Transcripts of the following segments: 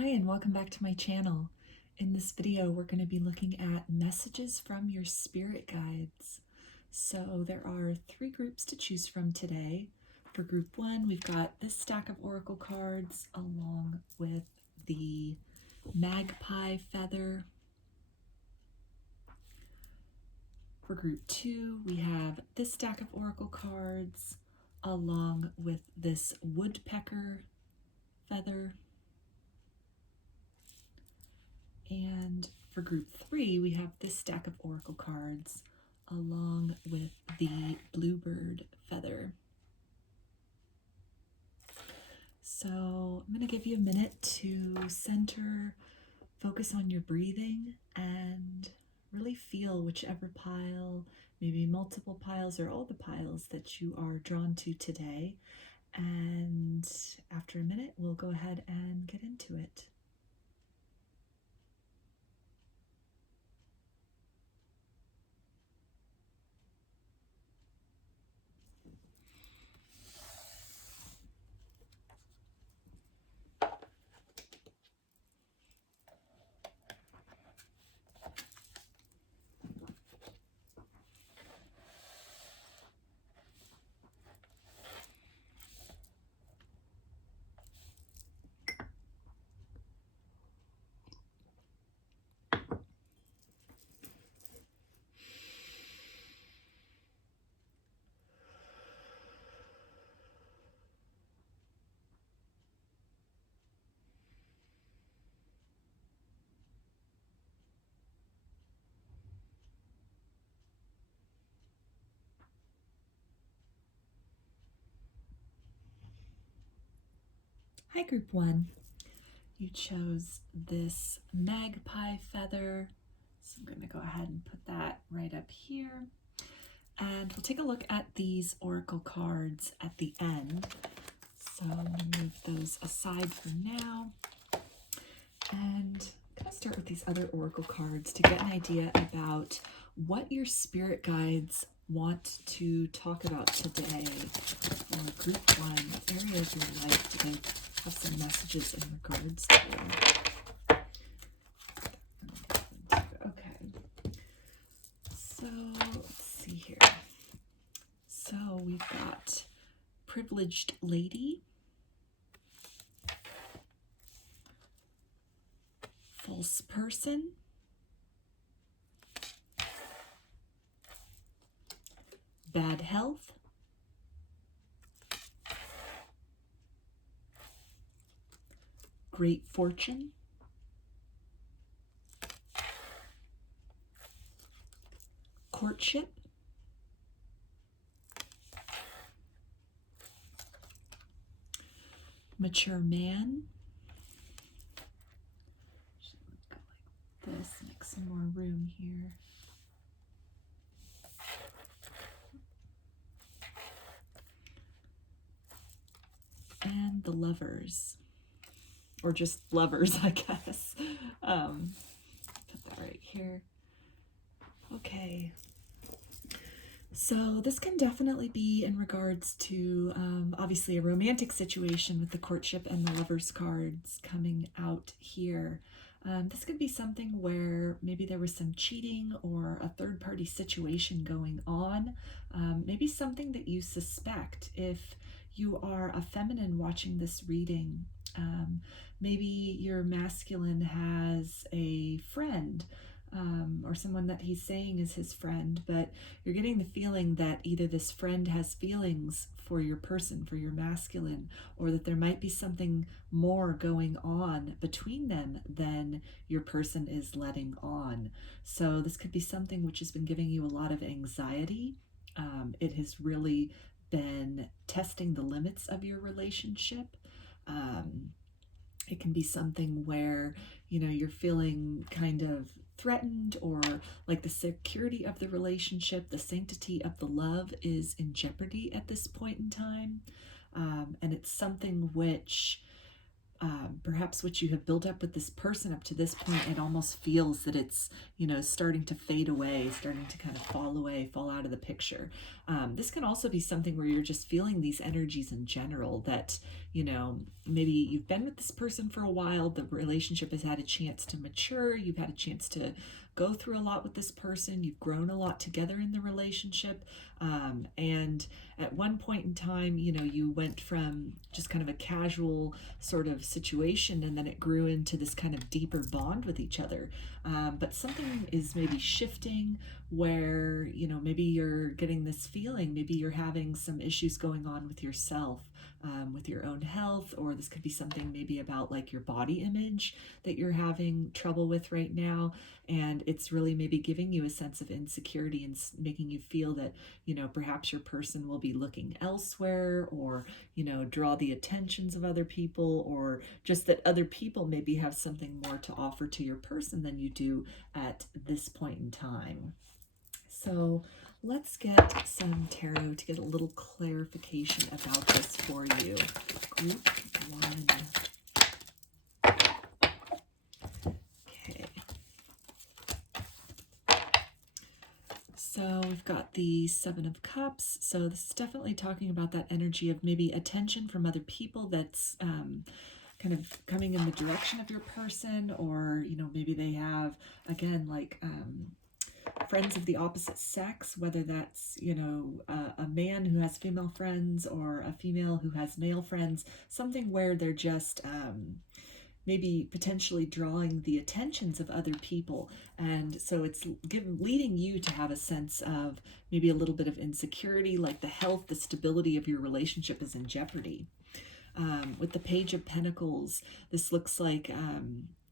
Hi and welcome back to my channel. In this video we're going to be looking at messages from your spirit guides. So there are 3 groups to choose from today. For group 1 we've got this stack of oracle cards along with the Magpie feather. For group 2 we have this stack of oracle cards along with this Woodpecker feather. And for group 3, we have this stack of oracle cards along with the Bluebird feather. So I'm going to give you a minute to center, focus on your breathing, and really feel whichever pile, maybe multiple piles or all the piles that you are drawn to today. And after a minute, we'll go ahead and get into it. Hi, group 1. You chose this Magpie feather, so I'm going to go ahead and put that right up here. And we'll take a look at these oracle cards at the end. So I'm going to move those aside for now. And I'm going to start with these other oracle cards to get an idea about what your spirit guides want to talk about today. For group 1, what area of your life do they have some messages in regards to? Okay, so let's see here. So we've got privileged lady, false person, bad health, great fortune, courtship, mature man. Go like this, make some more room here. And the lovers. Or just lovers, I guess. Put that right here. Okay. So this can definitely be in regards to, obviously, a romantic situation with the courtship and the lovers cards coming out here. This could be something where maybe there was some cheating or a third-party situation going on. Maybe something that you suspect if you are a feminine watching this reading. Maybe your masculine has a friend or someone that he's saying is his friend, but you're getting the feeling that either this friend has feelings for your person, for your masculine, or that there might be something more going on between them than your person is letting on. So this could be something which has been giving you a lot of anxiety. It has really been testing the limits of your relationship. It can be something where, you know, you're feeling kind of threatened, or like the security of the relationship, the sanctity of the love is in jeopardy at this point in time. And it's something which perhaps what you have built up with this person up to this point, it almost feels that it's, you know, starting to fade away, starting to kind of fall away, fall out of the picture. This can also be something where you're just feeling these energies in general that, you know, maybe you've been with this person for a while, the relationship has had a chance to mature, you've had a chance to go through a lot with this person, you've grown a lot together in the relationship, and at one point in time, you know, you went from just kind of a casual sort of situation, and then it grew into this kind of deeper bond with each other. But something is maybe shifting where, you know, maybe you're getting this feeling, maybe you're having some issues going on with yourself, with your own health, or this could be something maybe about like your body image that you're having trouble with right now, and it's really maybe giving you a sense of insecurity and making you feel that, you know, perhaps your person will be looking elsewhere, or, you know, draw the attentions of other people, or just that other people maybe have something more to offer to your person than you do at this point in time. So let's get some tarot to get a little clarification about this for you. Group 1. Okay. So we've got the 7 of Cups. So this is definitely talking about that energy of maybe attention from other people that's kind of coming in the direction of your person, or, you know, maybe they have, again, like friends of the opposite sex, whether that's, you know, a man who has female friends or a female who has male friends, something where they're just maybe potentially drawing the attentions of other people. And so it's leading you to have a sense of maybe a little bit of insecurity, like the health, the stability of your relationship is in jeopardy. With the Page of Pentacles, this looks like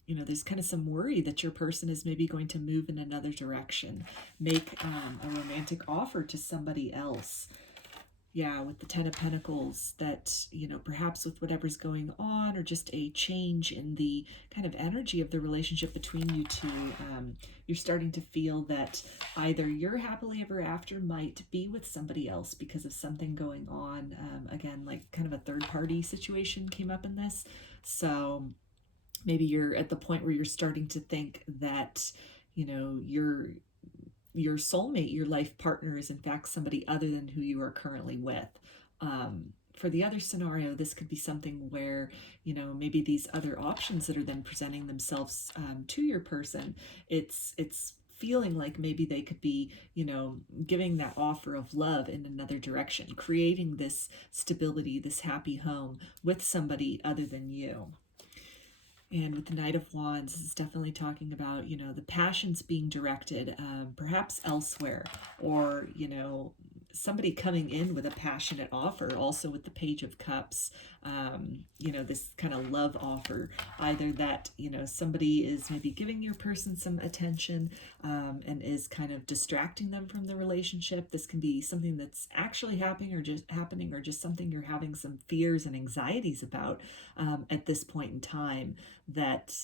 you know, there's kind of some worry that your person is maybe going to move in another direction, make a romantic offer to somebody else. Yeah, with the 10 of Pentacles, that, you know, perhaps with whatever's going on, or just a change in the kind of energy of the relationship between you two, you're starting to feel that either your happily ever after might be with somebody else because of something going on. Again, like kind of a third party situation came up in this. So maybe you're at the point where you're starting to think that, you know, your soulmate, your life partner, is in fact somebody other than who you are currently with. For the other scenario, this could be something where, you know, maybe these other options that are then presenting themselves to your person, it's feeling like maybe they could be, you know, giving that offer of love in another direction, creating this stability, this happy home with somebody other than you. And with the Knight of Wands, this is definitely talking about, you know, the passions being directed perhaps elsewhere, or, you know, somebody coming in with a passionate offer. Also with the Page of Cups, you know, this kind of love offer, either that, you know, somebody is maybe giving your person some attention and is kind of distracting them from the relationship. This can be something that's actually happening, or just something you're having some fears and anxieties about at this point in time, that,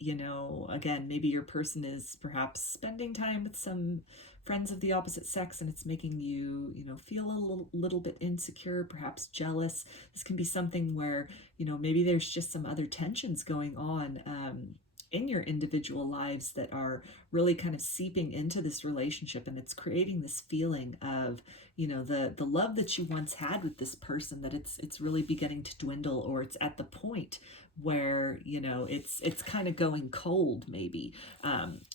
you know, again, maybe your person is perhaps spending time with some friends of the opposite sex, and it's making you, you know, feel a little bit insecure, perhaps jealous. This can be something where, you know, maybe there's just some other tensions going on in your individual lives that are really kind of seeping into this relationship, and it's creating this feeling of, you know, the love that you once had with this person, that it's really beginning to dwindle, or it's at the point where, you know, it's kind of going cold, maybe.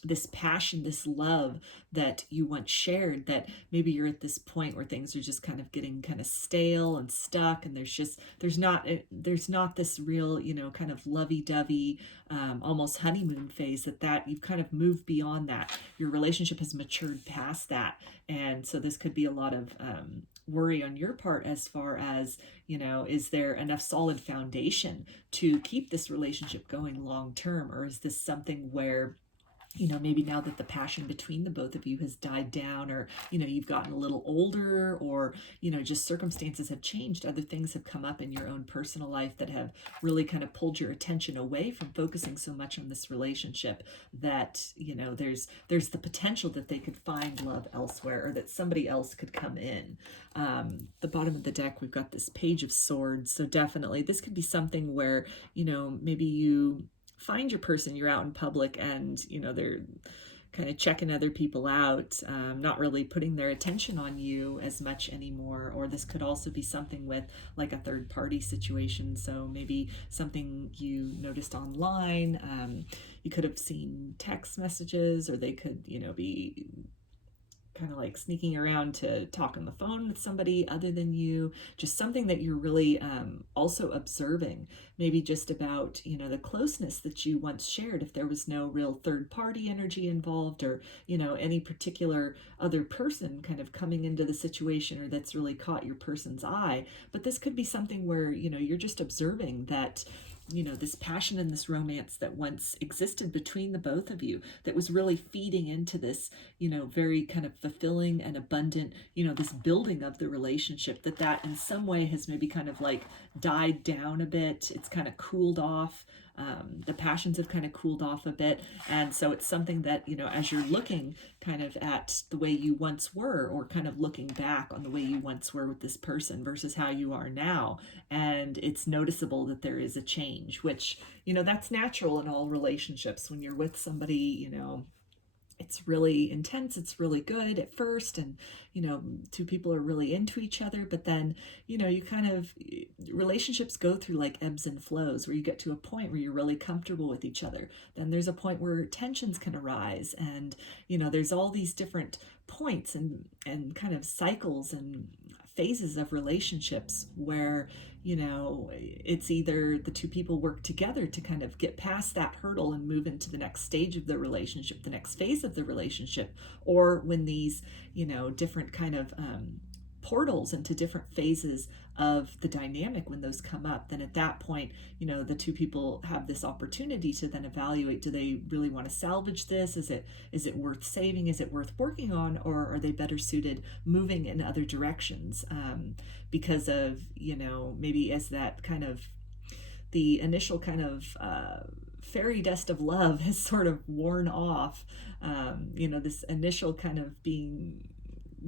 This passion, this love that you once shared, that maybe you're at this point where things are just kind of getting kind of stale and stuck, and there's not this real, you know, kind of lovey-dovey, almost honeymoon phase, that you've kind of moved beyond that. Your relationship has matured past that. And so this could be a lot of worry on your part as far as, you know, is there enough solid foundation to keep this relationship going long term? Or is this something where, you know, maybe now that the passion between the both of you has died down, or, you know, you've gotten a little older, or, you know, just circumstances have changed, other things have come up in your own personal life that have really kind of pulled your attention away from focusing so much on this relationship, that, you know, there's the potential that they could find love elsewhere, or that somebody else could come in. The bottom of the deck, we've got this Page of Swords. So definitely this could be something where, you know, maybe you find your person, you're out in public, and, you know, kind of checking other people out, not really putting their attention on you as much anymore. Or this could also be something with like a third party situation. So maybe something you noticed online, you could have seen text messages, or they could, be kind of like sneaking around to talk on the phone with somebody other than you, just something that you're really also observing, maybe just about, the closeness that you once shared, if there was no real third party energy involved, or, any particular other person kind of coming into the situation, or that's really caught your person's eye. But this could be something where, you're just observing that, this passion and this romance that once existed between the both of you, that was really feeding into this, very kind of fulfilling and abundant, this building of the relationship, that in some way has maybe kind of like died down a bit. It's kind of cooled off. The passions have kind of cooled off a bit. And so it's something that, as you're looking kind of at the way you once were, or kind of looking back on the way you once were with this person versus how you are now, and it's noticeable that there is a change, which, that's natural in all relationships. When you're with somebody, it's really intense, it's really good at first, and two people are really into each other, but then you kind of, relationships go through like ebbs and flows, where you get to a point where you're really comfortable with each other. Then there's a point where tensions can arise, and there's all these different points and kind of cycles and phases of relationships where it's either the two people work together to kind of get past that hurdle and move into the next stage of the relationship, the next phase of the relationship, or when these different kind of portals into different phases of the dynamic, when those come up, then at that point the two people have this opportunity to then evaluate, do they really want to salvage this? Is it worth saving? Is it worth working on? Or are they better suited moving in other directions, because of maybe as that kind of the initial kind of fairy dust of love has sort of worn off, this initial kind of being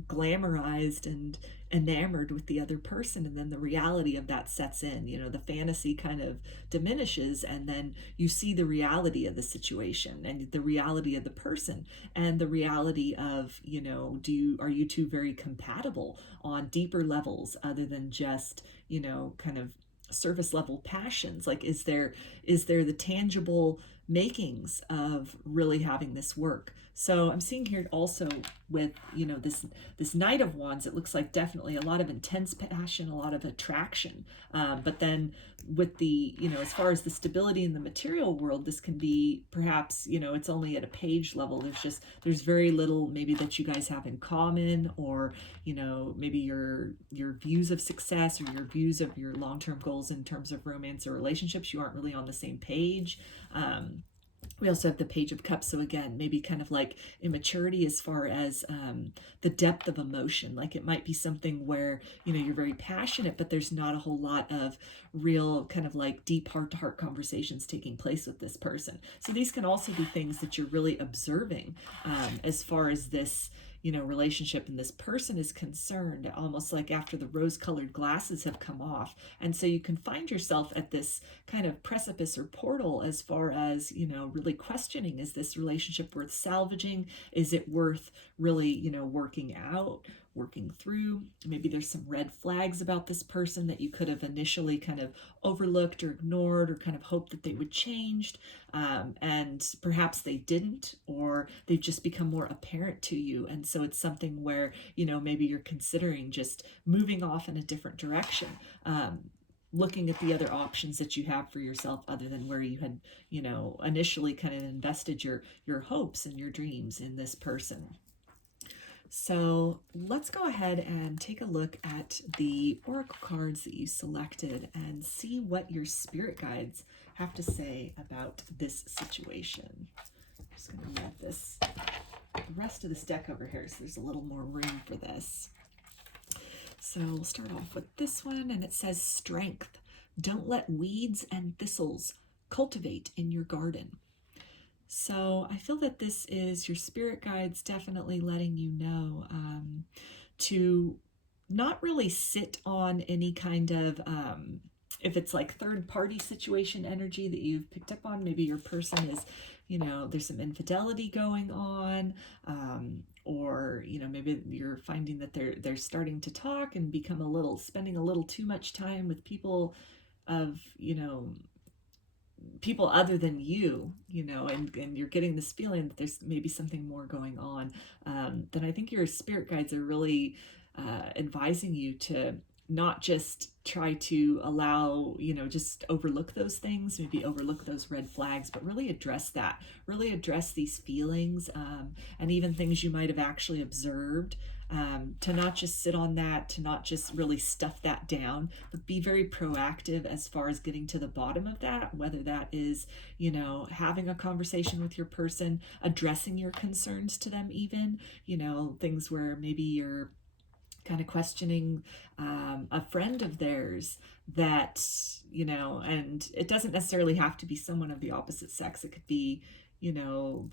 glamorized and enamored with the other person, and then the reality of that sets in. The fantasy kind of diminishes, and then you see the reality of the situation and the reality of the person, and the reality of are you two very compatible on deeper levels other than just kind of surface level passions? Like, is there the tangible makings of really having this work? So I'm seeing here also with this Knight of Wands, it looks like definitely a lot of intense passion, a lot of attraction, but then with the as far as the stability in the material world, this can be perhaps it's only at a page level. There's very little maybe that you guys have in common, or maybe your views of success, or your views of your long-term goals in terms of romance or relationships, you aren't really on the same page. We also have the Page of Cups. So again, maybe kind of like immaturity as far as the depth of emotion. Like, it might be something where, you're very passionate, but there's not a whole lot of real kind of like deep heart-to-heart conversations taking place with this person. So these can also be things that you're really observing as far as this relationship and this person is concerned, almost like after the rose-colored glasses have come off. And so you can find yourself at this kind of precipice or portal as far as, really questioning, is this relationship worth salvaging? Is it worth really, working out, working through? Maybe there's some red flags about this person that you could have initially kind of overlooked or ignored, or kind of hoped that they would change, and perhaps they didn't, or they've just become more apparent to you. And so it's something where maybe you're considering just moving off in a different direction, looking at the other options that you have for yourself other than where you had initially kind of invested your hopes and your dreams in this person. So let's go ahead and take a look at the oracle cards that you selected and see what your spirit guides have to say about this situation. I'm just going to move the rest of this deck over here so there's a little more room for this. So we'll start off with this one, and it says strength. Don't let weeds and thistles cultivate in your garden. So I feel that this is your spirit guides definitely letting you know to not really sit on any kind of if it's like third party situation energy that you've picked up on, maybe your person is, you know, there's some infidelity going on, or, you know, maybe you're finding that they're starting to talk and become spending a little too much time with people of, you know, people other than you, you know, and you're getting this feeling that there's maybe something more going on, then I think your spirit guides are really advising you to not just try to allow, you know, just overlook those things, maybe overlook those red flags, but really address that, really address these feelings, and even things you might have actually observed, to not just sit on that, to not just really stuff that down, but be very proactive as far as getting to the bottom of that, whether that is, you know, having a conversation with your person, addressing your concerns to them, even, you know, things where maybe you're kind of questioning a friend of theirs that, you know, and it doesn't necessarily have to be someone of the opposite sex. It could be, you know,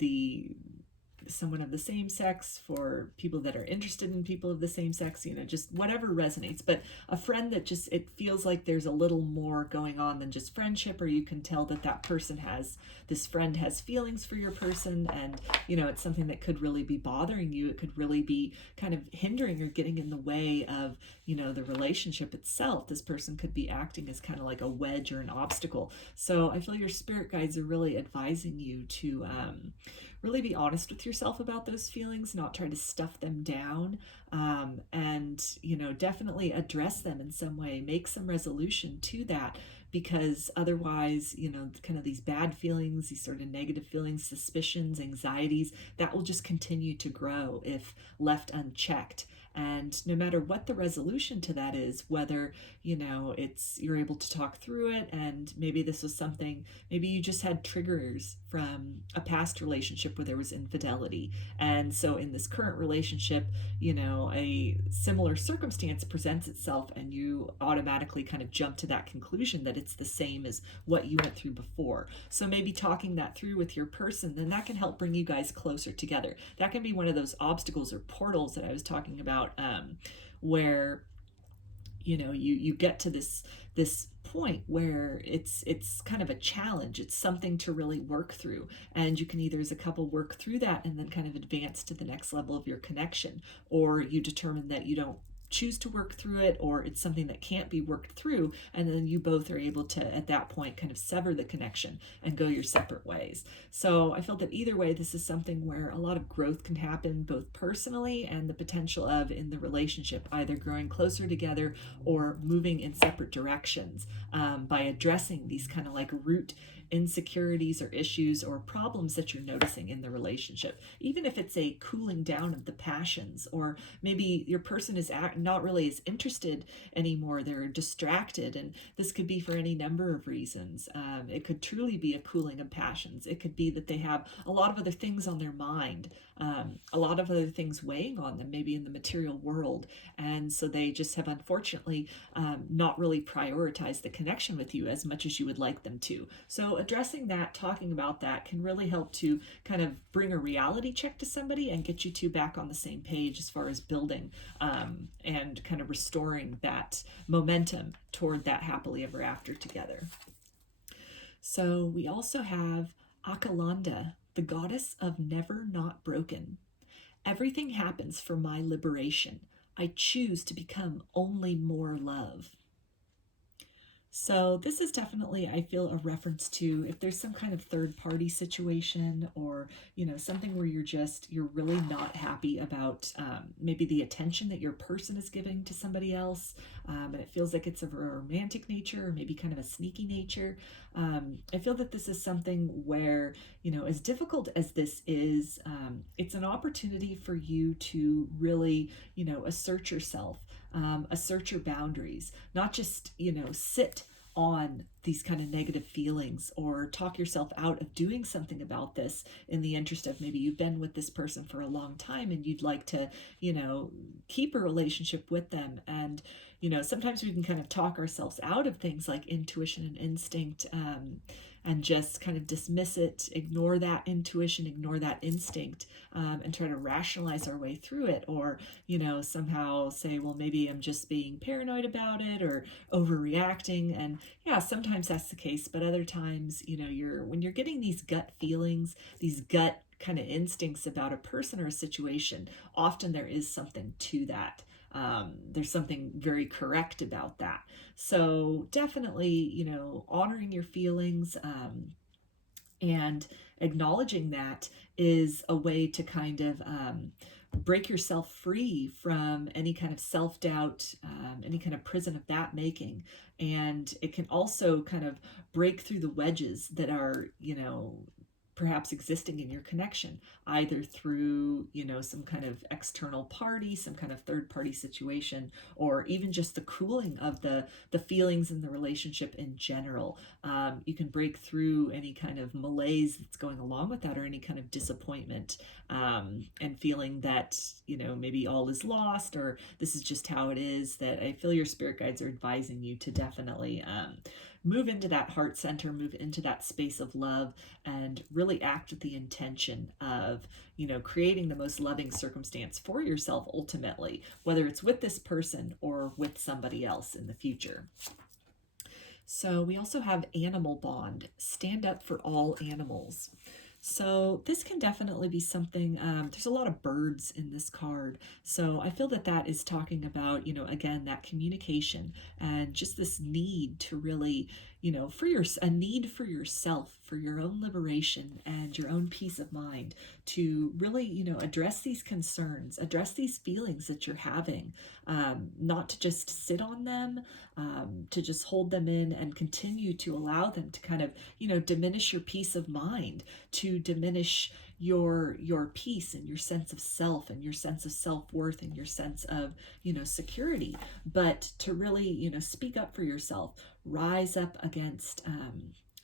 someone of the same sex, for people that are interested in people of the same sex, you know, just whatever resonates. But a friend that just, it feels like there's a little more going on than just friendship, or you can tell that this friend has feelings for your person, and, you know, it's something that could really be bothering you. It could really be kind of hindering or getting in the way of, you know, the relationship itself. This person could be acting as kind of like a wedge or an obstacle. So I feel your spirit guides are really advising you to really be honest with yourself about those feelings, not try to stuff them down, and, you know, definitely address them in some way, make some resolution to that, because otherwise, you know, kind of these bad feelings, these sort of negative feelings, suspicions, anxieties, that will just continue to grow if left unchecked. And no matter what the resolution to that is, whether, you know, you're able to talk through it, and maybe this was something, maybe you just had triggers from a past relationship where there was infidelity. And so in this current relationship, you know, a similar circumstance presents itself, and you automatically kind of jump to that conclusion that it's the same as what you went through before. So maybe talking that through with your person, then that can help bring you guys closer together. That can be one of those obstacles or portals that I was talking about, where, you know, you get to this point where it's kind of a challenge. It's something to really work through, and you can either as a couple work through that and then kind of advance to the next level of your connection, or you determine that you don't choose to work through it, or it's something that can't be worked through, and then you both are able to at that point kind of sever the connection and go your separate ways. So I felt that either way, this is something where a lot of growth can happen, both personally and the potential of in the relationship, either growing closer together or moving in separate directions, by addressing these kind of like root insecurities or issues or problems that you're noticing in the relationship. Even if it's a cooling down of the passions, or maybe your person is not really as interested anymore, they're distracted, and this could be for any number of reasons. It could truly be a cooling of passions. It could be that they have a lot of other things on their mind, a lot of other things weighing on them, maybe in the material world, and so they just have unfortunately not really prioritized the connection with you as much as you would like them to. So addressing that, talking about that, can really help to kind of bring a reality check to somebody and get you two back on the same page as far as building, and kind of restoring that momentum toward that happily ever after together. So we also have Akalanda, the goddess of never not broken. Everything happens for my liberation. I choose to become only more love. So this is definitely, I feel, a reference to if there's some kind of third party situation, or, you know, something where you're really not happy about maybe the attention that your person is giving to somebody else, and it feels like it's of a romantic nature or maybe kind of a sneaky nature. I feel that this is something where, you know, as difficult as this is, it's an opportunity for you to really, you know, assert yourself, assert your boundaries, not just, you know, sit on these kind of negative feelings or talk yourself out of doing something about this in the interest of maybe you've been with this person for a long time and you'd like to, you know, keep a relationship with them. And, you know, sometimes we can kind of talk ourselves out of things like intuition and instinct, and just kind of dismiss it, ignore that intuition, ignore that instinct, and try to rationalize our way through it, or, you know, somehow say, well, maybe I'm just being paranoid about it or overreacting. And yeah, sometimes that's the case, but other times, you know, when you're getting these gut feelings, these gut kind of instincts about a person or a situation, often there is something to that. There's something very correct about that. So definitely, you know, honoring your feelings, and acknowledging that is a way to kind of break yourself free from any kind of self-doubt, any kind of prison of that making. And it can also kind of break through the wedges that are, you know, perhaps existing in your connection, either through, you know, some kind of external party, some kind of third party situation, or even just the cooling of the feelings in the relationship in general. You can break through any kind of malaise that's going along with that, or any kind of disappointment, and feeling that, you know, maybe all is lost, or this is just how it is. That I feel your spirit guides are advising you to definitely move into that heart center, move into that space of love, and really act with the intention of, you know, creating the most loving circumstance for yourself ultimately, whether it's with this person or with somebody else in the future. So we also have animal bond, stand up for all animals. So this can definitely be something, there's a lot of birds in this card. So I feel that that is talking about, you know, again, that communication and just this need to really, you know, a need for yourself, for your own liberation and your own peace of mind, to really, you know, address these concerns, address these feelings that you're having, not to just sit on them, to just hold them in and continue to allow them to kind of, you know, diminish your peace of mind, to diminish your peace and your sense of self and your sense of self-worth and your sense of, you know, security. But to really, you know, speak up for yourself, rise up against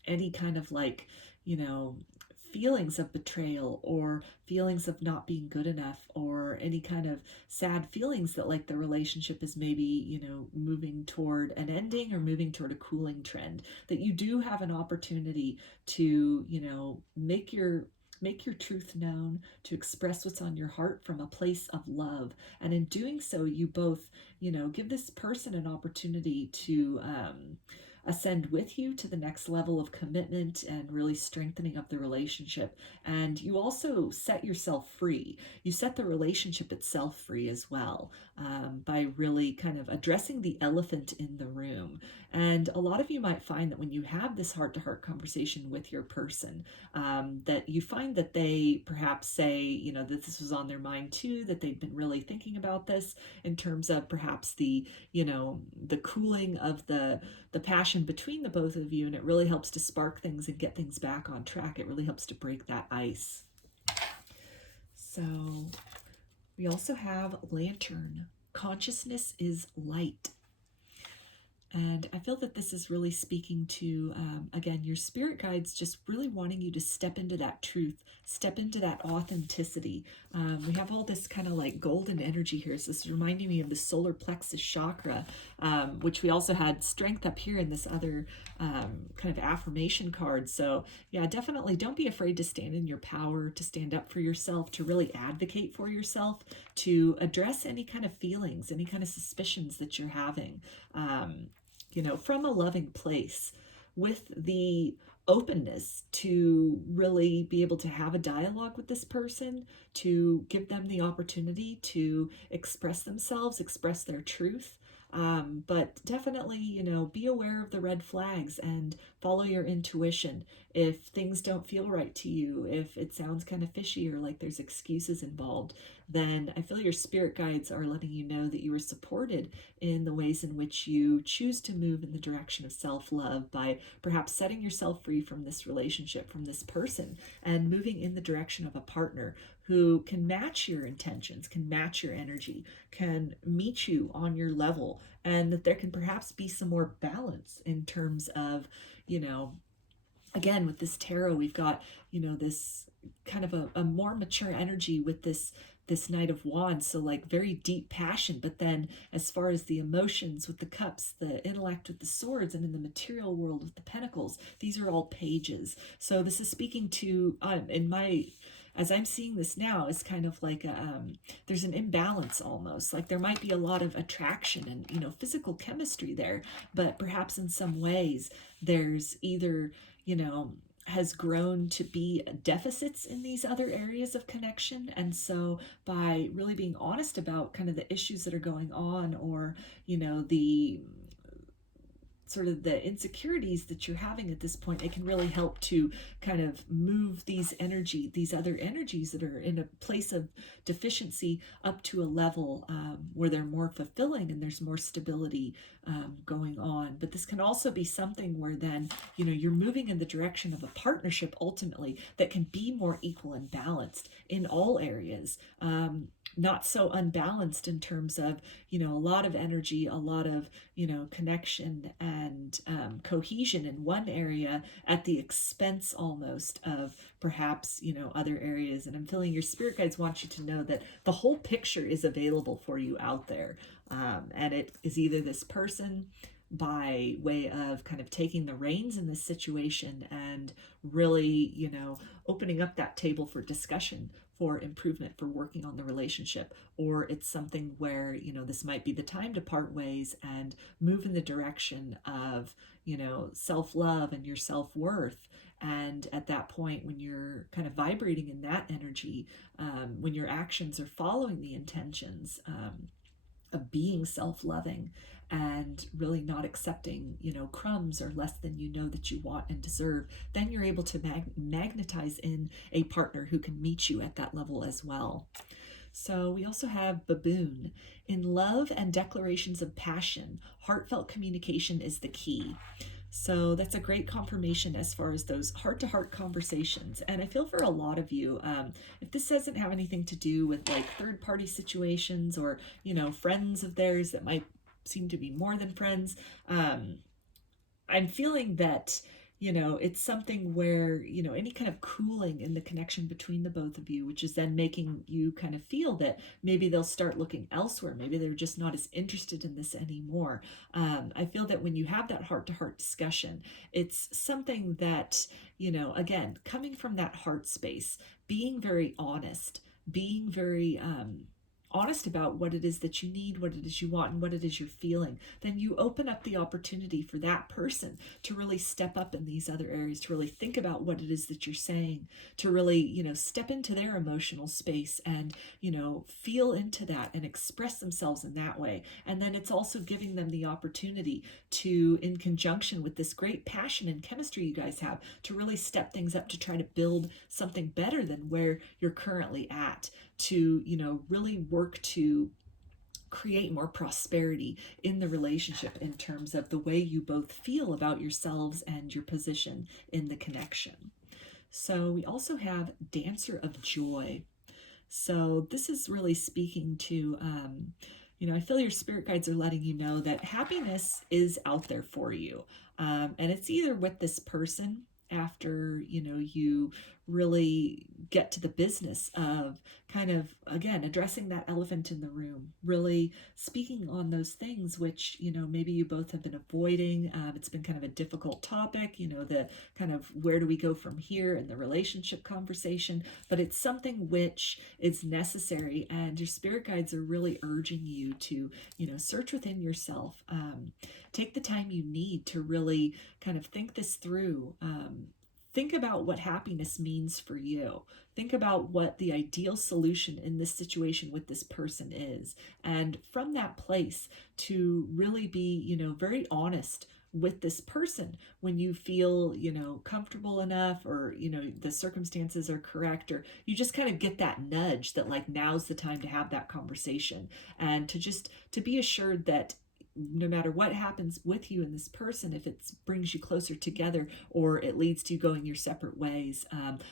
any kind of, like, you know, feelings of betrayal or feelings of not being good enough, or any kind of sad feelings that, like, the relationship is maybe, you know, moving toward an ending or moving toward a cooling trend. That you do have an opportunity to, you know, make your truth known, to express what's on your heart from a place of love. And in doing so, you both, you know, give this person an opportunity to ascend with you to the next level of commitment and really strengthening of the relationship. And you also set yourself free. You set the relationship itself free as well, by really kind of addressing the elephant in the room. And a lot of you might find that when you have this heart-to-heart conversation with your person, that you find that they perhaps say, you know, that this was on their mind too, that they've been really thinking about this in terms of perhaps the, you know, the cooling of the passion between the both of you, and it really helps to spark things and get things back on track. It really helps to break that ice. So we also have lantern. Consciousness is light. And I feel that this is really speaking to, again, your spirit guides just really wanting you to step into that truth, step into that authenticity. We have all this kind of like golden energy here. So this is reminding me of the solar plexus chakra, which we also had strength up here in this other kind of affirmation card. So yeah, definitely don't be afraid to stand in your power, to stand up for yourself, to really advocate for yourself, to address any kind of feelings, any kind of suspicions that you're having. You know, from a loving place, with the openness to really be able to have a dialogue with this person, to give them the opportunity to express themselves, express their truth. But definitely, you know, be aware of the red flags and follow your intuition. If things don't feel right to you, if it sounds kind of fishy or like there's excuses involved, then I feel your spirit guides are letting you know that you are supported in the ways in which you choose to move in the direction of self-love, by perhaps setting yourself free from this relationship, from this person, and moving in the direction of a partner who can match your intentions, can match your energy, can meet you on your level, and that there can perhaps be some more balance in terms of, you know, again, with this tarot, we've got, you know, this kind of a more mature energy with this this Knight of Wands, so like very deep passion, but then as far as the emotions with the cups, the intellect with the swords, and in the material world with the pentacles, these are all pages. So this is speaking to, as I'm seeing this now, is kind of like there's an imbalance almost. Like there might be a lot of attraction and, you know, physical chemistry there, but perhaps in some ways there's either, you know, has grown to be deficits in these other areas of connection. And so by really being honest about kind of the issues that are going on, or, you know, the sort of the insecurities that you're having at this point, it can really help to kind of move these other energies that are in a place of deficiency up to a level where they're more fulfilling and there's more stability going on. But this can also be something where then, you know, you're moving in the direction of a partnership ultimately that can be more equal and balanced in all areas. Not so unbalanced in terms of, you know, a lot of energy, a lot of, you know, connection and cohesion in one area at the expense almost of perhaps, you know, other areas. And I'm feeling your spirit guides want you to know that the whole picture is available for you out there. And it is either this person by way of kind of taking the reins in this situation and really, you know, opening up that table for discussion, for improvement, for working on the relationship, or it's something where, you know, this might be the time to part ways and move in the direction of, you know, self-love and your self-worth. And at that point, when you're kind of vibrating in that energy, when your actions are following the intentions of being self-loving and really not accepting, you know, crumbs or less than you know that you want and deserve, then you're able to magnetize in a partner who can meet you at that level as well. So we also have Baboon. In love and declarations of passion, heartfelt communication is the key. So that's a great confirmation as far as those heart-to-heart conversations. And I feel for a lot of you, if this doesn't have anything to do with like third-party situations or, you know, friends of theirs that might seem to be more than friends, I'm feeling that, you know, it's something where, you know, any kind of cooling in the connection between the both of you, which is then making you kind of feel that maybe they'll start looking elsewhere. Maybe they're just not as interested in this anymore. I feel that when you have that heart-to-heart discussion, it's something that, you know, again, coming from that heart space, being very honest, being very honest about what it is that you need, what it is you want, and what it is you're feeling, then you open up the opportunity for that person to really step up in these other areas, to really think about what it is that you're saying, to really, you know, step into their emotional space and, you know, feel into that and express themselves in that way. And then it's also giving them the opportunity to, in conjunction with this great passion and chemistry you guys have, to really step things up to try to build something better than where you're currently at, to, you know, really work to create more prosperity in the relationship in terms of the way you both feel about yourselves and your position in the connection. So we also have Dancer of Joy. So this is really speaking to, you know, I feel your spirit guides are letting you know that happiness is out there for you. And it's either with this person after, you know, you really get to the business of kind of, again, addressing that elephant in the room, really speaking on those things which, you know, maybe you both have been avoiding. It's been kind of a difficult topic, you know, the kind of where do we go from here in the relationship conversation, but it's something which is necessary, and your spirit guides are really urging you to, you know, search within yourself, take the time you need to really kind of think this through. Think about what happiness means for you. Think about what the ideal solution in this situation with this person is. And from that place to really be, you know, very honest with this person when you feel, you know, comfortable enough, or, you know, the circumstances are correct, or you just kind of get that nudge that like now's the time to have that conversation, and to just to be assured that no matter what happens with you and this person, if it brings you closer together or it leads to you going your separate ways,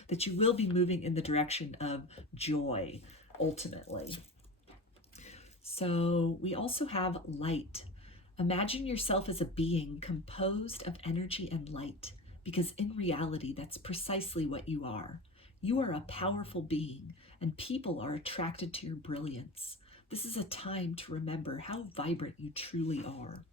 that you will be moving in the direction of joy ultimately. So we also have light. Imagine yourself as a being composed of energy and light, because in reality, that's precisely what you are. You are a powerful being, and people are attracted to your brilliance. This is a time to remember how vibrant you truly are.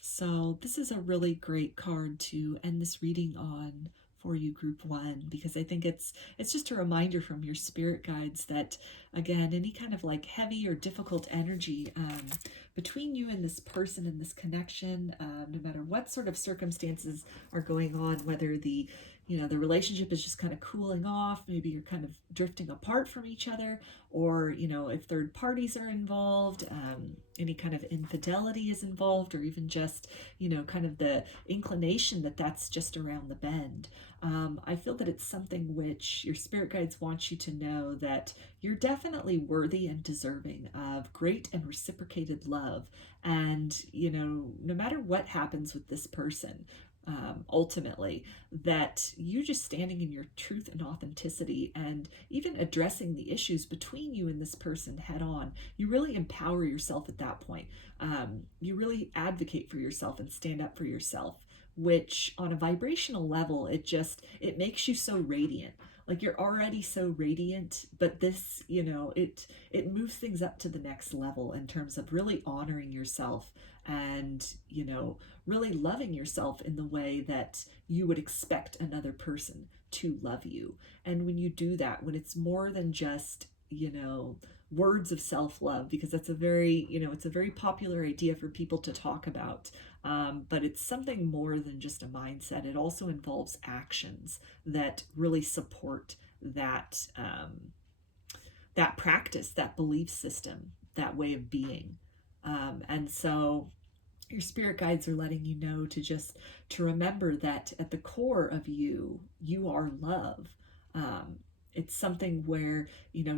So this is a really great card to end this reading on for you, group 1, because I think it's just a reminder from your spirit guides that, again, any kind of like heavy or difficult energy between you and this person and this connection, no matter what sort of circumstances are going on, whether the relationship is just kind of cooling off, maybe you're kind of drifting apart from each other, or, if third parties are involved, any kind of infidelity is involved, or even just, kind of the inclination that that's just around the bend. I feel that it's something which your spirit guides want you to know that you're definitely worthy and deserving of great and reciprocated love. And, no matter what happens with this person, ultimately, that you just standing in your truth and authenticity and even addressing the issues between you and this person head on, you really empower yourself at that point. You really advocate for yourself and stand up for yourself, which on a vibrational level, it makes you so radiant. Like, you're already so radiant, but this, it moves things up to the next level in terms of really honoring yourself and, really loving yourself in the way that you would expect another person to love you. And when you do that, when it's more than just, words of self-love, because that's a very, it's a very popular idea for people to talk about. But it's something more than just a mindset. It also involves actions that really support that, that practice, that belief system, that way of being. And so your spirit guides are letting you know to remember that at the core of you are love. It's something where,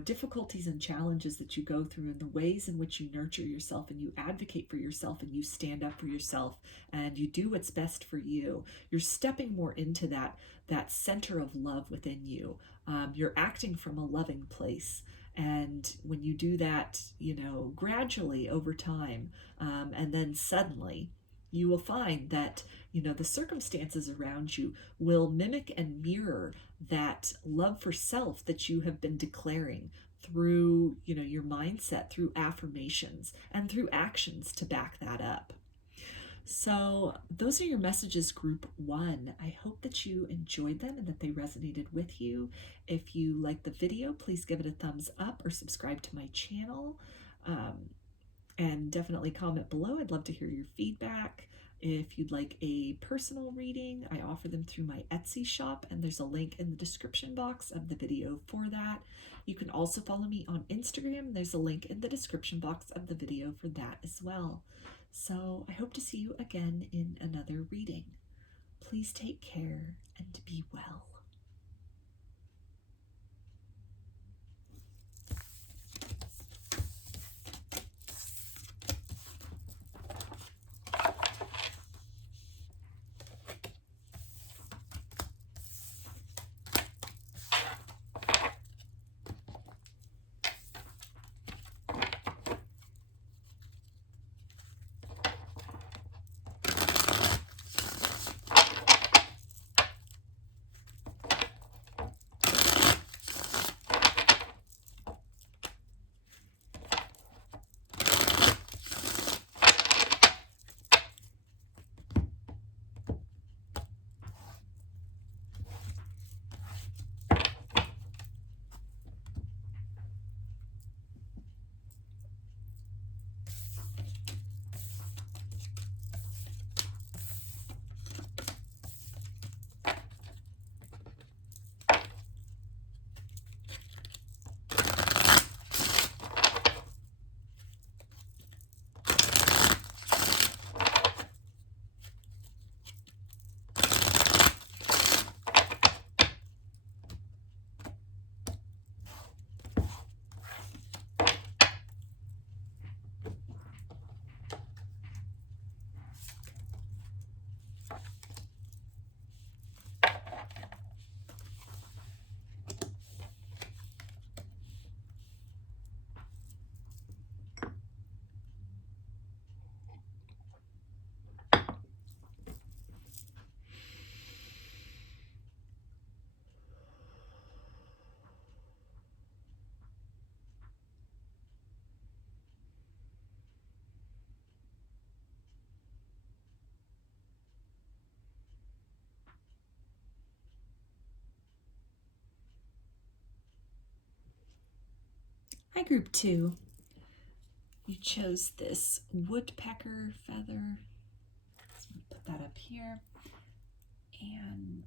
difficulties and challenges that you go through and the ways in which you nurture yourself and you advocate for yourself and you stand up for yourself and you do what's best for you, you're stepping more into that center of love within you. You're acting from a loving place. And when you do that, gradually over time, and then suddenly, you will find that, the circumstances around you will mimic and mirror that love for self that you have been declaring through, your mindset, through affirmations, and through actions to back that up. So those are your messages, group 1. I hope that you enjoyed them and that they resonated with you. If you like the video, please give it a thumbs up or subscribe to my channel. And definitely comment below. I'd love to hear your feedback. If you'd like a personal reading, I offer them through my Etsy shop, and there's a link in the description box of the video for that. You can also follow me on Instagram. There's a link in the description box of the video for that as well. So I hope to see you again in another reading. Please take care and be well. Hi, Group 2. You chose this woodpecker feather. So I'm going to put that up here. And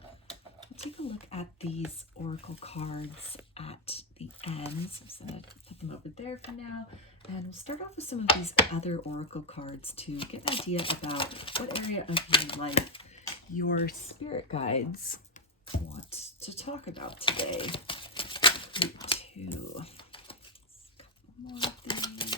we'll take a look at these oracle cards at the end. So I'm just going to put them over there for now. And we'll start off with some of these other oracle cards to get an idea about what area of your life your spirit guides want to talk about today. Group 2. A couple more of these.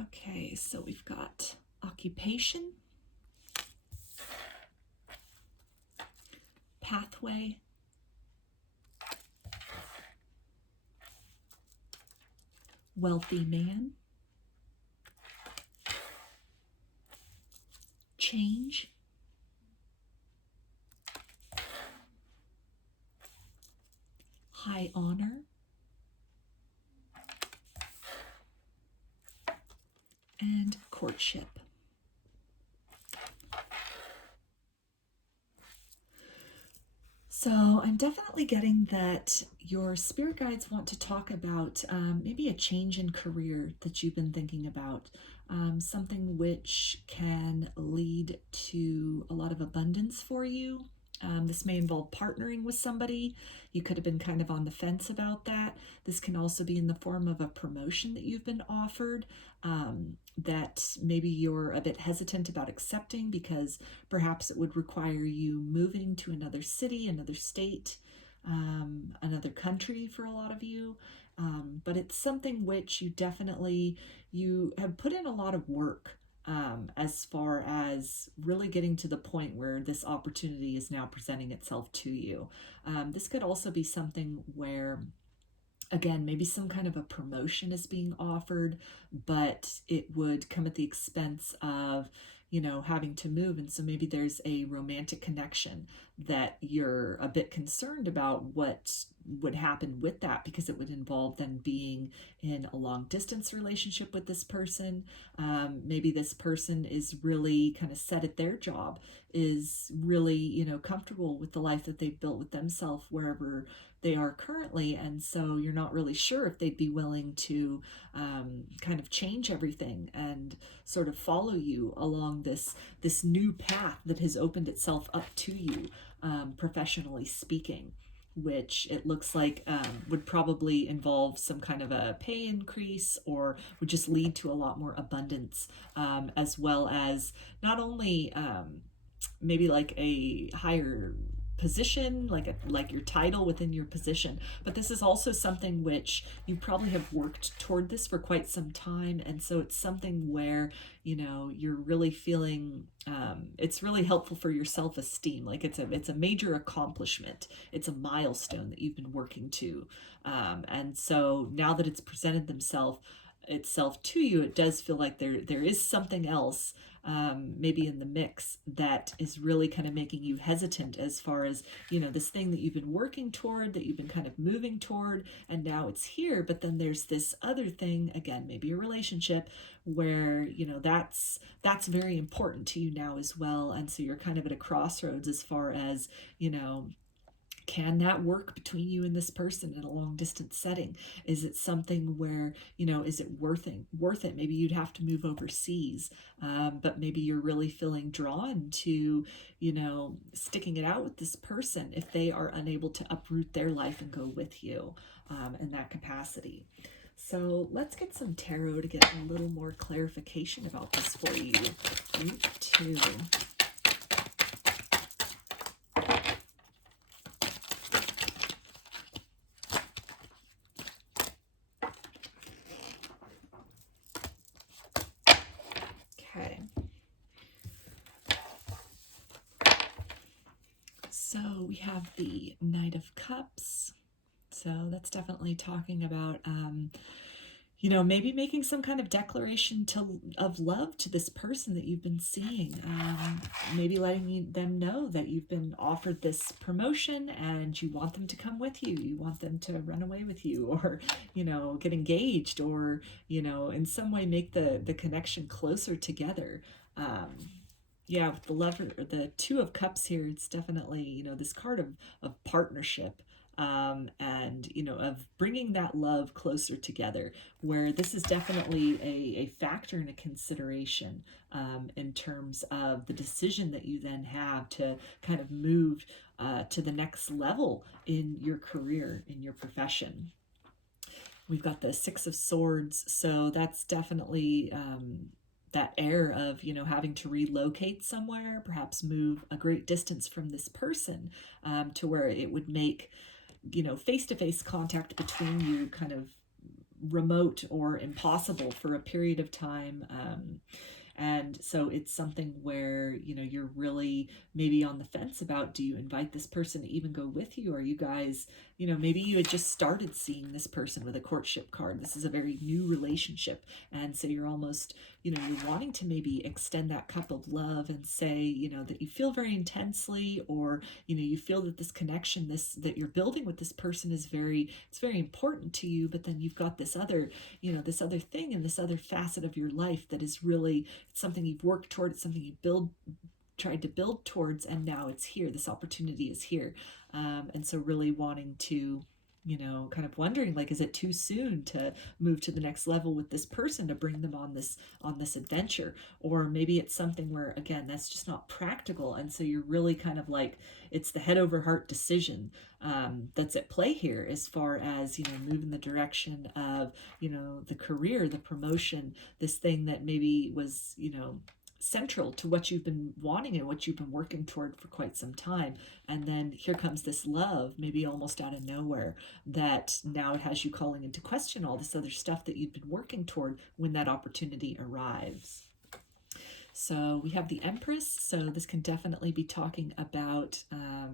Okay, so we've got occupation, pathway, wealthy man, change, high honor, and courtship. So I'm definitely getting that your spirit guides want to talk about maybe a change in career that you've been thinking about, something which can lead to a lot of abundance for you. This may involve partnering with somebody. You could have been kind of on the fence about that. This can also be in the form of a promotion that you've been offered that maybe you're a bit hesitant about accepting because perhaps it would require you moving to another city, another state, another country for a lot of you. But it's something which you have put in a lot of work as far as really getting to the point where this opportunity is now presenting itself to you. This could also be something where, again, maybe some kind of a promotion is being offered, but it would come at the expense of, having to move. And so maybe there's a romantic connection that you're a bit concerned about what would happen with that, because it would involve then being in a long distance relationship with this person. Maybe this person is really kind of set at their job, is really, comfortable with the life that they've built with themselves wherever they are currently, and so you're not really sure if they'd be willing to kind of change everything and sort of follow you along this new path that has opened itself up to you, professionally speaking, which it looks like would probably involve some kind of a pay increase, or would just lead to a lot more abundance, as well as not only maybe like a higher position, like your title within your position, but this is also something which you probably have worked toward this for quite some time, and so it's something where you're really feeling it's really helpful for your self-esteem. Like it's a major accomplishment, it's a milestone that you've been working to, and so now that it's presented itself to you, it does feel like there is something else maybe in the mix that is really kind of making you hesitant as far as, this thing that you've been working toward, that you've been kind of moving toward, and now it's here. But then there's this other thing, again, maybe a relationship where, that's very important to you now as well. And so you're kind of at a crossroads as far as, can that work between you and this person in a long distance setting? Is it something where, is it worth it? Maybe you'd have to move overseas, but maybe you're really feeling drawn to, sticking it out with this person if they are unable to uproot their life and go with you in that capacity. So let's get some tarot to get a little more clarification about this for you. Group 2. So we have the Knight of Cups. So that's definitely talking about, you know, maybe making some kind of declaration of love to this person that you've been seeing. Maybe letting them know that you've been offered this promotion and you want them to come with you. You want them to run away with you, or, you know, get engaged, or, you know, in some way make the connection closer together. Yeah, with the lover, the Two of Cups here, it's definitely, you know, this card of partnership, and, you know, of bringing that love closer together, where this is definitely a factor and a consideration, in terms of the decision that you then have to kind of move to the next level in your career, in your profession. We've got the Six of Swords, so that's definitely that air of, you know, having to relocate somewhere, perhaps move a great distance from this person, to where it would make, you know, face-to-face contact between you kind of remote or impossible for a period of time. And so it's something where, you know, you're really maybe on the fence about, do you invite this person to even go with you? Or you guys, you know, maybe you had just started seeing this person with a courtship card. This is a very new relationship. And so you're almost, you know, you're wanting to maybe extend that cup of love and say, you know, that you feel very intensely, or, you know, you feel that this connection, that you're building with this person is it's very important to you. But then you've got this other, you know, this other thing and this other facet of your life that is really, it's something you've worked toward, it's something you tried to build towards, and now it's here. This opportunity is here. And so really wanting to, you know, kind of wondering, like, is it too soon to move to the next level with this person, to bring them on this adventure? Or maybe it's something where, again, that's just not practical. And so you're really kind of like, it's the head over heart decision that's at play here, as far as, you know, move in the direction of, you know, the career, the promotion, this thing that maybe was, you know, central to what you've been wanting and what you've been working toward for quite some time. And then here comes this love, maybe almost out of nowhere, that now it has you calling into question all this other stuff that you've been working toward when that opportunity arrives. So we have the Empress. So this can definitely be talking about,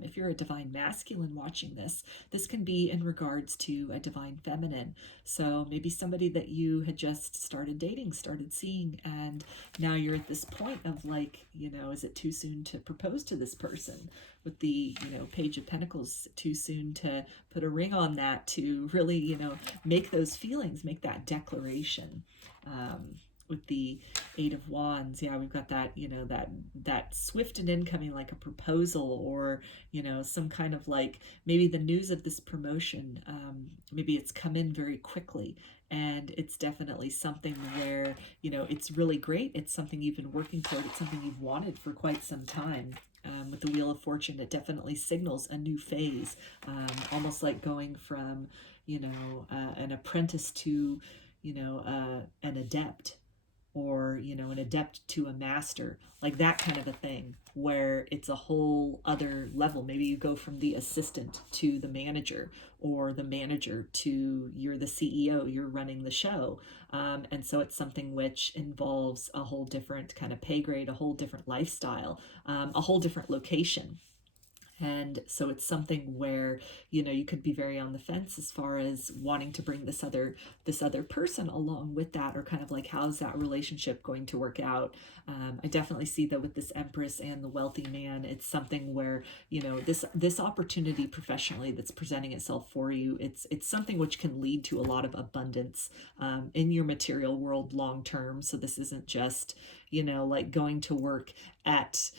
if you're a divine masculine watching this, this can be in regards to a divine feminine. So maybe somebody that you had just started dating, started seeing, and now you're at this point of, like, you know, is it too soon to propose to this person? With the, you know, Page of Pentacles, too soon to put a ring on that, to really, you know, make those feelings, make that declaration. With the Eight of Wands, yeah, we've got that, you know, that swift and incoming, like a proposal, or, you know, some kind of, like, maybe the news of this promotion, maybe it's come in very quickly, and it's definitely something where, you know, it's really great. It's something you've been working toward. It's something you've wanted for quite some time. With the Wheel of Fortune, it definitely signals a new phase, almost like going from, you know, an apprentice to, you know, an adept, or, you know, an adept to a master, like that kind of a thing, where it's a whole other level. Maybe you go from the assistant to the manager, or the manager to you're the CEO, you're running the show. And so it's something which involves a whole different kind of pay grade, a whole different lifestyle, a whole different location. And so it's something where, you know, you could be very on the fence as far as wanting to bring this other person along with that, or kind of like, how's that relationship going to work out? I definitely see that with this Empress and the wealthy man. It's something where, you know, this opportunity professionally that's presenting itself for you, it's something which can lead to a lot of abundance in your material world long term. So this isn't just, you know, like going to work at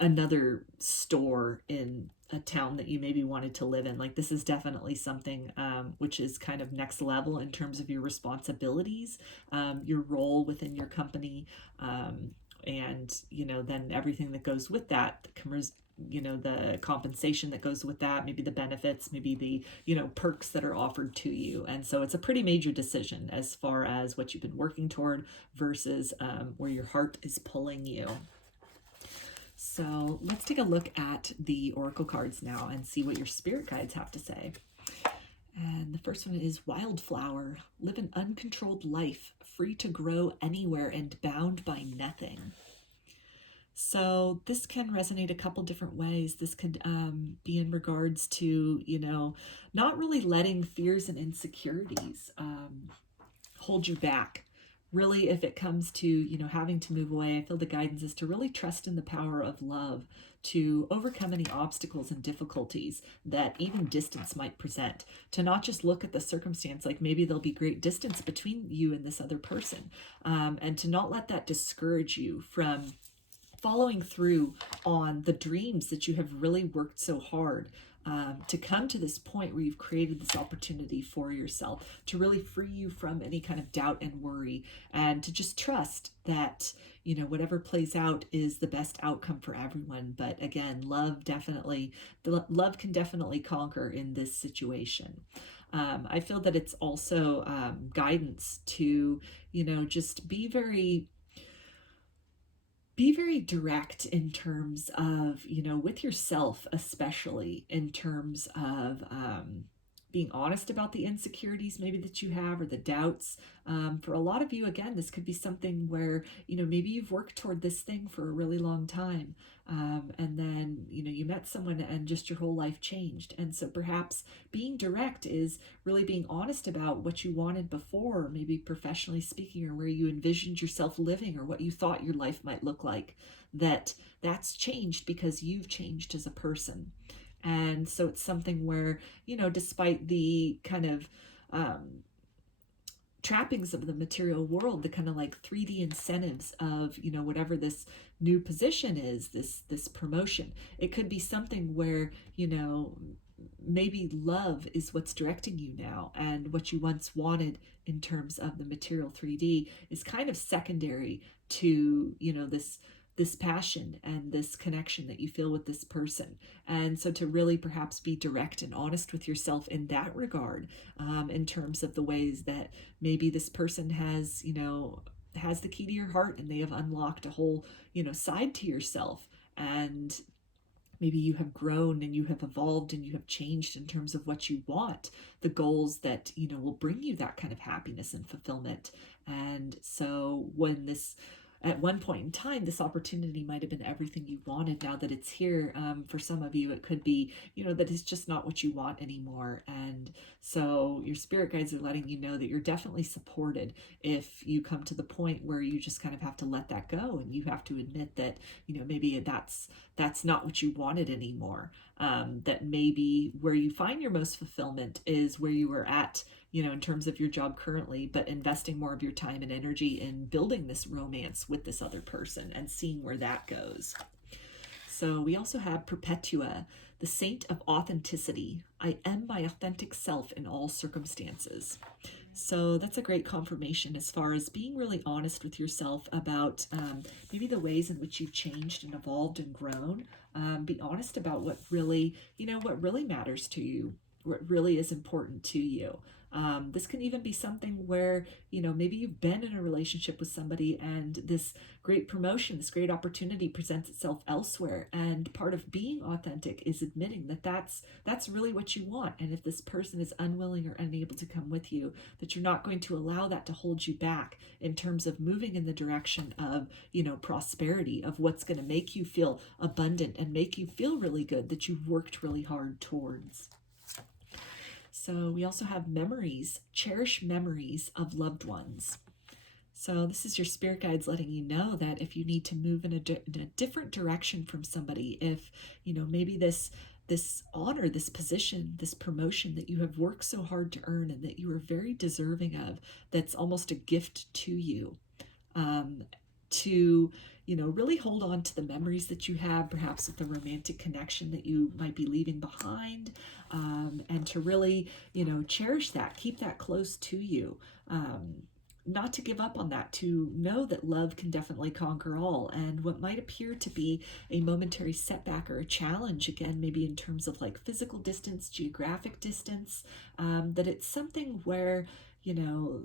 another store in a town that you maybe wanted to live in. Like, this is definitely something which is kind of next level in terms of your responsibilities, your role within your company, and, you know, then everything that goes with that, you know, the compensation that goes with that, maybe the benefits, maybe the, you know, perks that are offered to you. And so it's a pretty major decision as far as what you've been working toward versus where your heart is pulling you. So let's take a look at the oracle cards now and see what your spirit guides have to say. And the first one is Wildflower. Live an uncontrolled life, free to grow anywhere and bound by nothing. So this can resonate a couple different ways. This could be in regards to, you know, not really letting fears and insecurities hold you back. Really, if it comes to, you know, having to move away, I feel the guidance is to really trust in the power of love to overcome any obstacles and difficulties that even distance might present. To not just look at the circumstance like maybe there'll be great distance between you and this other person, and to not let that discourage you from following through on the dreams that you have really worked so hard to come to this point where you've created this opportunity for yourself, to really free you from any kind of doubt and worry, and to just trust that, you know, whatever plays out is the best outcome for everyone. But again, love can definitely conquer in this situation. I feel that it's also guidance to, you know, just be very direct in terms of, you know, with yourself, especially in terms of being honest about the insecurities maybe that you have, or the doubts. For a lot of you, again, this could be something where, you know, maybe you've worked toward this thing for a really long time. And then, you know, you met someone and just your whole life changed. And so perhaps being direct is really being honest about what you wanted before, maybe professionally speaking, or where you envisioned yourself living, or what you thought your life might look like, that's changed because you've changed as a person. And so it's something where, you know, despite the kind of trappings of the material world, the kind of like 3D incentives of, you know, whatever this new position is, this promotion, it could be something where, you know, maybe love is what's directing you now, and what you once wanted in terms of the material 3D is kind of secondary to, you know, this passion and this connection that you feel with this person. And so to really perhaps be direct and honest with yourself in that regard, in terms of the ways that maybe this person has, you know, has the key to your heart, and they have unlocked a whole, you know, side to yourself. And maybe you have grown and you have evolved and you have changed in terms of what you want, the goals that, you know, will bring you that kind of happiness and fulfillment. And so when this, at one point in time, this opportunity might have been everything you wanted. Now that it's here, for some of you, it could be, you know, that it's just not what you want anymore. And so your spirit guides are letting you know that you're definitely supported if you come to the point where you just kind of have to let that go, and you have to admit that, you know, maybe that's not what you wanted anymore. That maybe where you find your most fulfillment is where you were at, you know, in terms of your job currently, but investing more of your time and energy in building this romance with this other person and seeing where that goes. So we also have Perpetua, the saint of authenticity. I am my authentic self in all circumstances. So that's a great confirmation as far as being really honest with yourself about maybe the ways in which you've changed and evolved and grown. Be honest about what really, you know, what really matters to you, what really is important to you. This can even be something where, you know, maybe you've been in a relationship with somebody and this great promotion, this great opportunity presents itself elsewhere. And part of being authentic is admitting that that's really what you want. And if this person is unwilling or unable to come with you, that you're not going to allow that to hold you back in terms of moving in the direction of, you know, prosperity, of what's going to make you feel abundant and make you feel really good, that you've worked really hard towards. So we also have memories, cherish memories of loved ones. So this is your spirit guides letting you know that if you need to move in a different direction from somebody, if, you know, maybe this honor, this position, this promotion that you have worked so hard to earn and that you are very deserving of, that's almost a gift to you, to, you know, really hold on to the memories that you have, perhaps with the romantic connection that you might be leaving behind, and to really, you know, cherish that, keep that close to you, not to give up on that, to know that love can definitely conquer all. And what might appear to be a momentary setback or a challenge, again, maybe in terms of like physical distance, geographic distance, that it's something where, you know,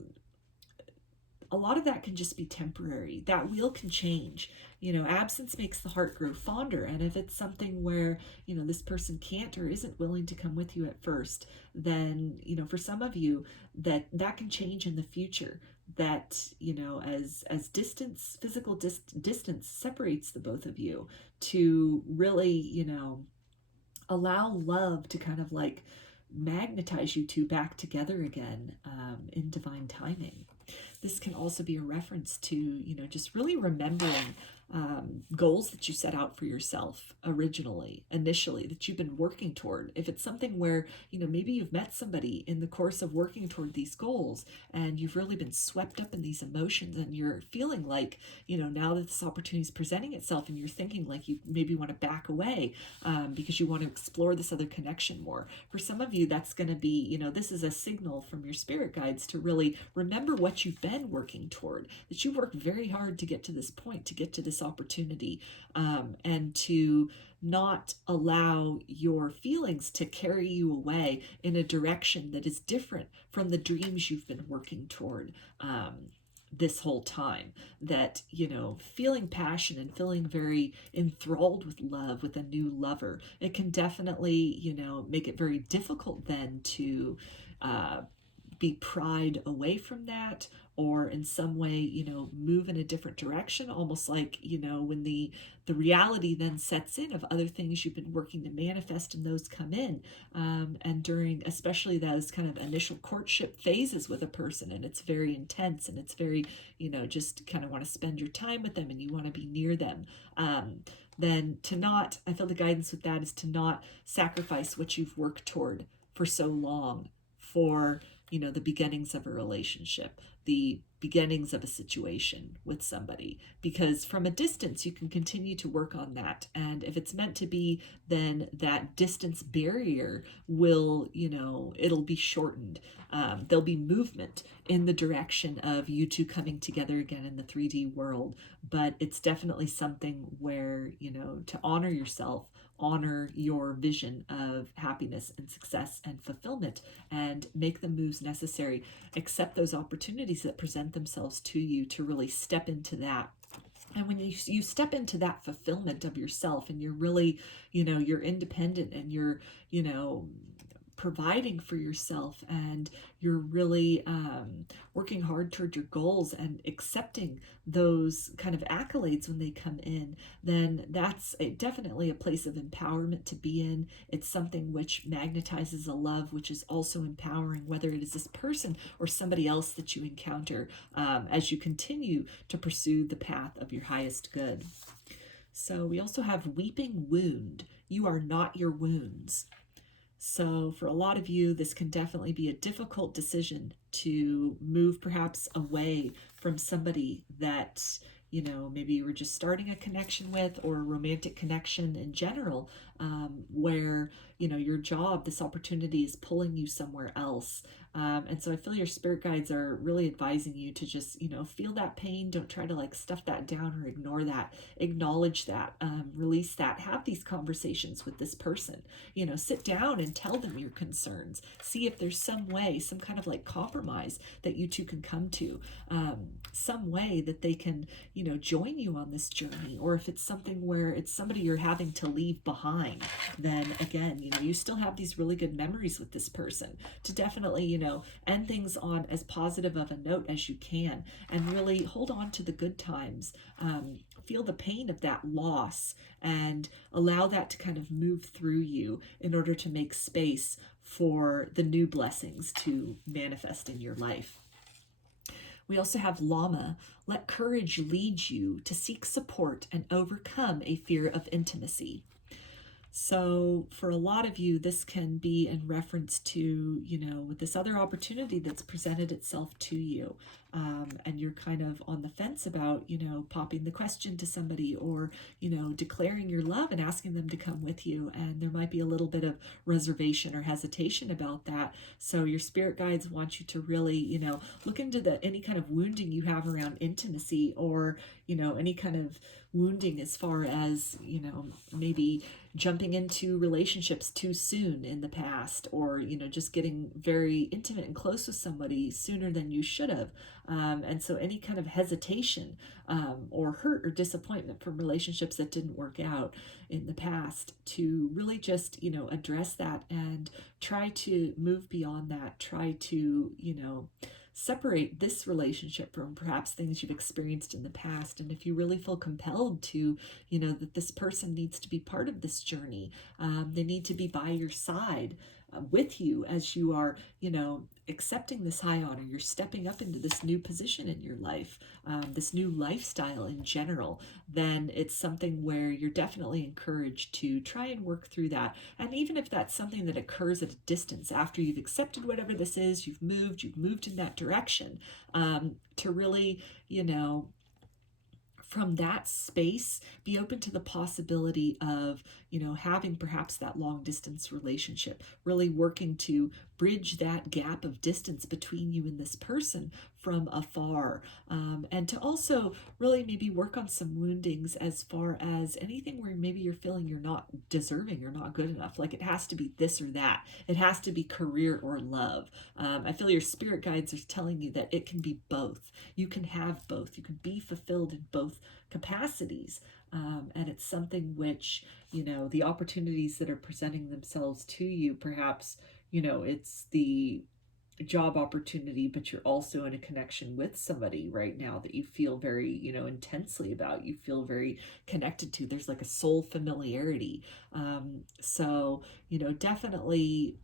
a lot of that can just be temporary. That wheel can change. You know, absence makes the heart grow fonder. And if it's something where, you know, this person can't or isn't willing to come with you at first, then, you know, for some of you, that can change in the future. That, you know, as distance, physical distance separates the both of you, to really, you know, allow love to kind of like magnetize you two back together again, in divine timing. this can also be a reference to, just really remembering goals that you set out for yourself initially, that you've been working toward. If it's something where, maybe you've met somebody in the course of working toward these goals and you've really been swept up in these emotions and you're feeling like, now that this opportunity is presenting itself and you're thinking like you maybe want to back away because you want to explore this other connection more. For some of you, that's going to be, this is a signal from your spirit guides to really remember what you've been working toward, that you worked very hard to get to this point, to get to this opportunity, and to not allow your feelings to carry you away in a direction that is different from the dreams you've been working toward this whole time. That, feeling passion and feeling very enthralled with love, with a new lover, it can definitely, make it very difficult then to be pried away from that, or in some way, move in a different direction, almost like, when the reality then sets in of other things you've been working to manifest and those come in. And during especially those kind of initial courtship phases with a person, and it's very intense and it's very, just kind of want to spend your time with them and you want to be near them. Then to not, I feel the guidance with that is to not sacrifice what you've worked toward for so long for, the beginnings of a relationship, the beginnings of a situation with somebody, because from a distance you can continue to work on that. And if it's meant to be, then that distance barrier will, it'll be shortened. There'll be movement in the direction of you two coming together again in the 3D world. But it's definitely something where, to honor yourself, honor your vision of happiness and success and fulfillment, and make the moves necessary. Accept those opportunities that present themselves to you to really step into that. And when you step into that fulfillment of yourself and you're really, you're independent and you're, providing for yourself and you're really working hard toward your goals and accepting those kind of accolades when they come in, then that's definitely a place of empowerment to be in. It's something which magnetizes a love which is also empowering, whether it is this person or somebody else that you encounter as you continue to pursue the path of your highest good. So we also have weeping wound. You are not your wounds. So for a lot of you, this can definitely be a difficult decision to move perhaps away from somebody that, maybe you were just starting a connection with, or a romantic connection in general, where, your job, this opportunity is pulling you somewhere else. And so I feel your spirit guides are really advising you to just, feel that pain. Don't try to stuff that down or ignore that. Acknowledge that, release that, have these conversations with this person, sit down and tell them your concerns. See if there's some way, some kind of compromise that you two can come to, some way that they can, join you on this journey. Or if it's something where it's somebody you're having to leave behind, then again, you still have these really good memories with this person, to definitely, end things on as positive of a note as you can, and really hold on to the good times, feel the pain of that loss, and allow that to kind of move through you in order to make space for the new blessings to manifest in your life. We also have Llama. Let courage lead you to seek support and overcome a fear of intimacy. So for a lot of you, this can be in reference to, with this other opportunity that's presented itself to you. And you're kind of on the fence about, popping the question to somebody, or, declaring your love and asking them to come with you. And there might be a little bit of reservation or hesitation about that. So your spirit guides want you to really, look into any kind of wounding you have around intimacy, or, any kind of wounding as far as, maybe jumping into relationships too soon in the past, or, just getting very intimate and close with somebody sooner than you should have. And so any kind of hesitation or hurt or disappointment from relationships that didn't work out in the past, to really just, address that and try to move beyond that. Try to, separate this relationship from perhaps things you've experienced in the past. And if you really feel compelled to, that this person needs to be part of this journey, they need to be by your side, with you as you are, accepting this high honor. You're stepping up into this new position in your life, this new lifestyle in general. Then it's something where you're definitely encouraged to try and work through that. And even if that's something that occurs at a distance, after you've accepted whatever this is, you've moved in that direction, to really, from that space, be open to the possibility of, having perhaps that long distance relationship, really working to bridge that gap of distance between you and this person from afar. And to also really maybe work on some woundings as far as anything where maybe you're feeling you're not deserving or not good enough. Like it has to be this or that. It has to be career or love. I feel your spirit guides are telling you that it can be both. You can have both. You can be fulfilled in both capacities. And it's something which, the opportunities that are presenting themselves to you, perhaps, it's the job opportunity, but you're also in a connection with somebody right now that you feel very, intensely about, you feel very connected to. There's like a soul familiarity. So, definitely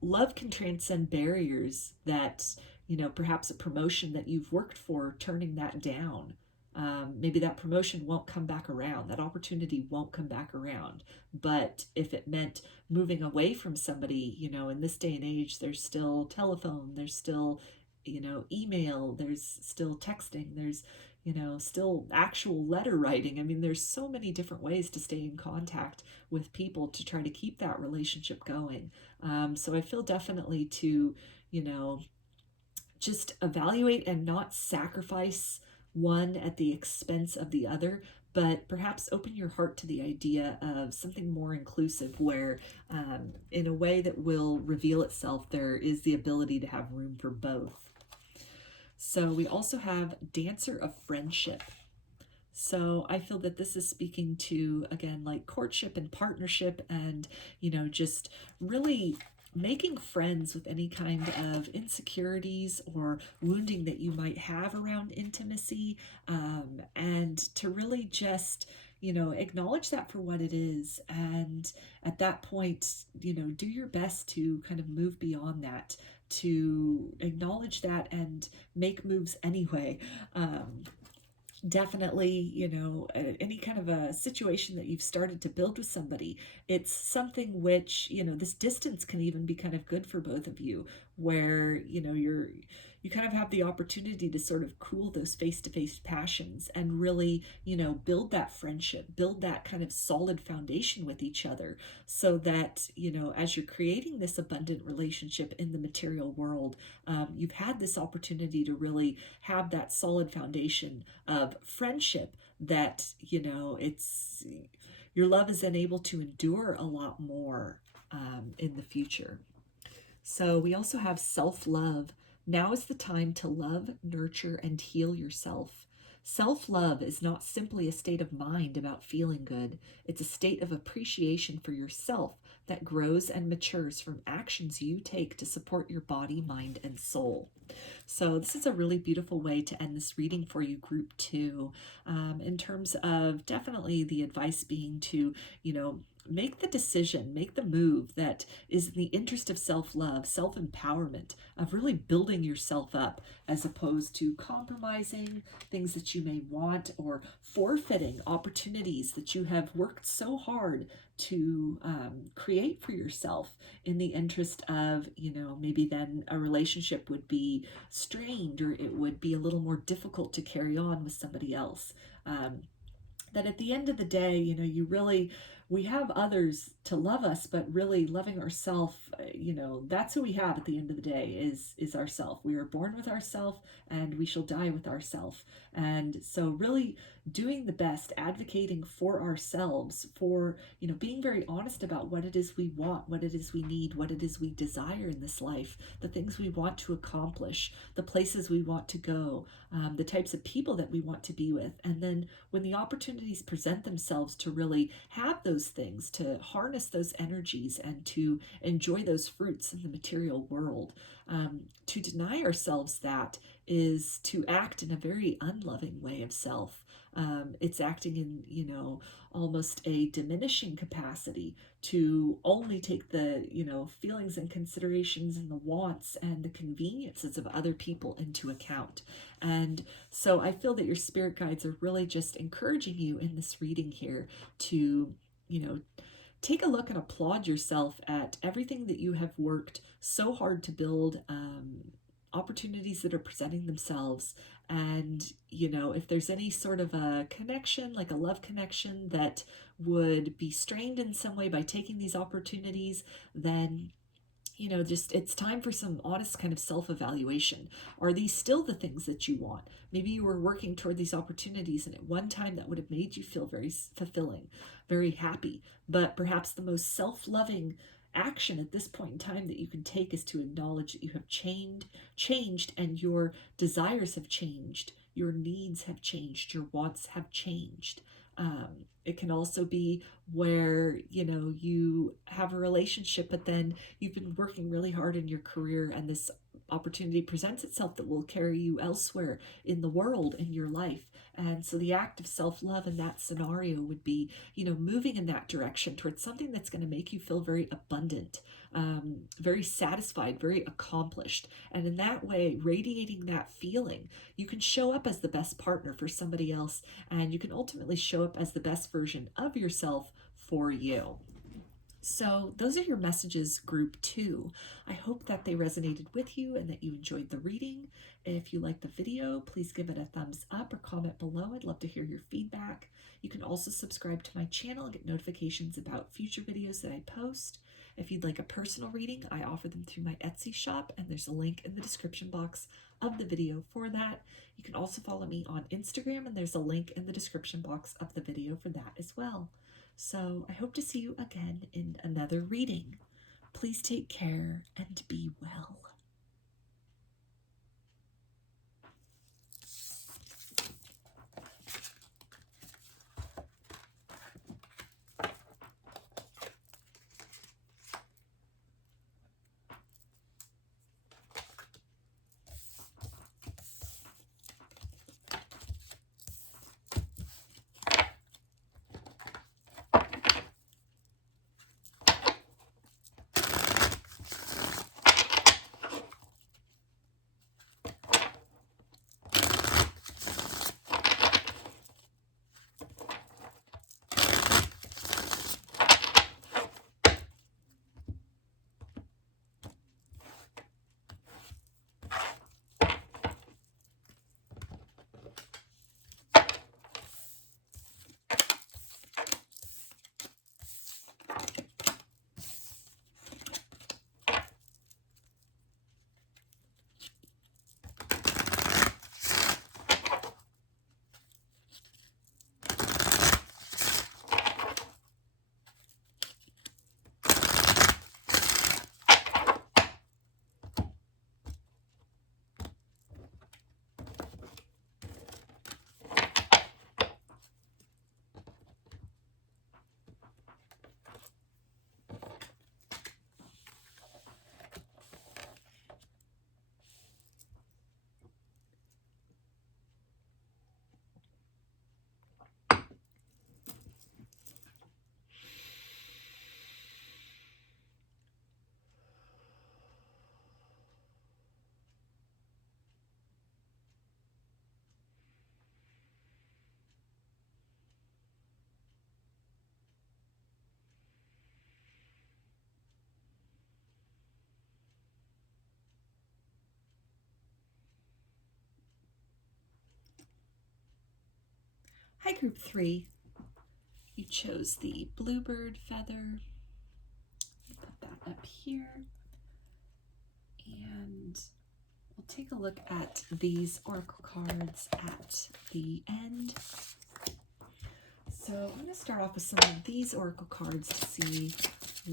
love can transcend barriers that, perhaps a promotion that you've worked for, turning that down. Maybe that promotion won't come back around. That opportunity won't come back around. But if it meant moving away from somebody, in this day and age, there's still telephone, there's still, email, there's still texting, there's, still actual letter writing. I mean, there's so many different ways to stay in contact with people to try to keep that relationship going. So I feel definitely to, just evaluate and not sacrifice one at the expense of the other, but perhaps open your heart to the idea of something more inclusive where, in a way that will reveal itself, there is the ability to have room for both. So we also have Dancer of Friendship. So I feel that this is speaking to, again, like courtship and partnership and, just really making friends with any kind of insecurities or wounding that you might have around intimacy, and to really just, acknowledge that for what it is. And at that point, do your best to kind of move beyond that, to acknowledge that and make moves anyway. Definitely, any kind of a situation that you've started to build with somebody, it's something which, this distance can even be kind of good for both of you, where, you kind of have the opportunity to sort of cool those face-to-face passions and really, build that friendship, build that kind of solid foundation with each other, so that, as you're creating this abundant relationship in the material world, you've had this opportunity to really have that solid foundation of friendship that, it's, your love is then able to endure a lot more in the future. So we also have self-love. Now is the time to love, nurture, and heal yourself. Self-love is not simply a state of mind about feeling good. It's a state of appreciation for yourself that grows and matures from actions you take to support your body, mind, and soul. So this is a really beautiful way to end this reading for you, group 2, in terms of definitely the advice being to, make the decision, make the move that is in the interest of self-love, self-empowerment, of really building yourself up, as opposed to compromising things that you may want or forfeiting opportunities that you have worked so hard to create for yourself in the interest of, maybe then a relationship would be strained, or it would be a little more difficult to carry on with somebody else. That at the end of the day, we have others to love us, but really loving ourselves, that's who we have at the end of the day, is ourself. We are born with ourself and we shall die with ourself. And so really doing the best, advocating for ourselves, for, being very honest about what it is we want, what it is we need, what it is we desire in this life, the things we want to accomplish, the places we want to go, the types of people that we want to be with. And then when the opportunities present themselves to really have those those things, to harness those energies, and to enjoy those fruits in the material world. To deny ourselves that is to act in a very unloving way of self. It's acting in, you know, almost a diminishing capacity, to only take the, you know, feelings and considerations and the wants and the conveniences of other people into account. And so I feel that your spirit guides are really just encouraging you in this reading here to, you know, take a look and applaud yourself at everything that you have worked so hard to build, opportunities that are presenting themselves. And, you know, if there's any sort of a connection, like a love connection, that would be strained in some way by taking these opportunities, then, you know, just it's time for some honest kind of self-evaluation. Are these still the things that you want? Maybe you were working toward these opportunities, and at one time that would have made you feel very fulfilling, very happy. But perhaps the most self-loving action at this point in time that you can take is to acknowledge that you have changed, and your desires have changed, your needs have changed, your wants have changed. It can also be where, you know, you have a relationship, but then you've been working really hard in your career, and this opportunity presents itself that will carry you elsewhere in the world, in your life. And so the act of self-love in that scenario would be, you know, moving in that direction towards something that's going to make you feel very abundant, very satisfied, very accomplished. And in that way, radiating that feeling, you can show up as the best partner for somebody else, and you can ultimately show up as the best version of yourself for you. So those are your messages, group 2. I hope that they resonated with you and that you enjoyed the reading. If you liked the video, please give it a thumbs up or comment below. I'd love to hear your feedback. You can also subscribe to my channel and get notifications about future videos that I post. If you'd like a personal reading, I offer them through my Etsy shop, and there's a link in the description box of the video for that. You can also follow me on Instagram, and there's a link in the description box of the video for that as well. So I hope to see you again in another reading. Please take care and be well. Hi, group 3. You chose the Bluebird feather. Put that up here. And we'll take a look at these oracle cards at the end. So I'm going to start off with some of these oracle cards to see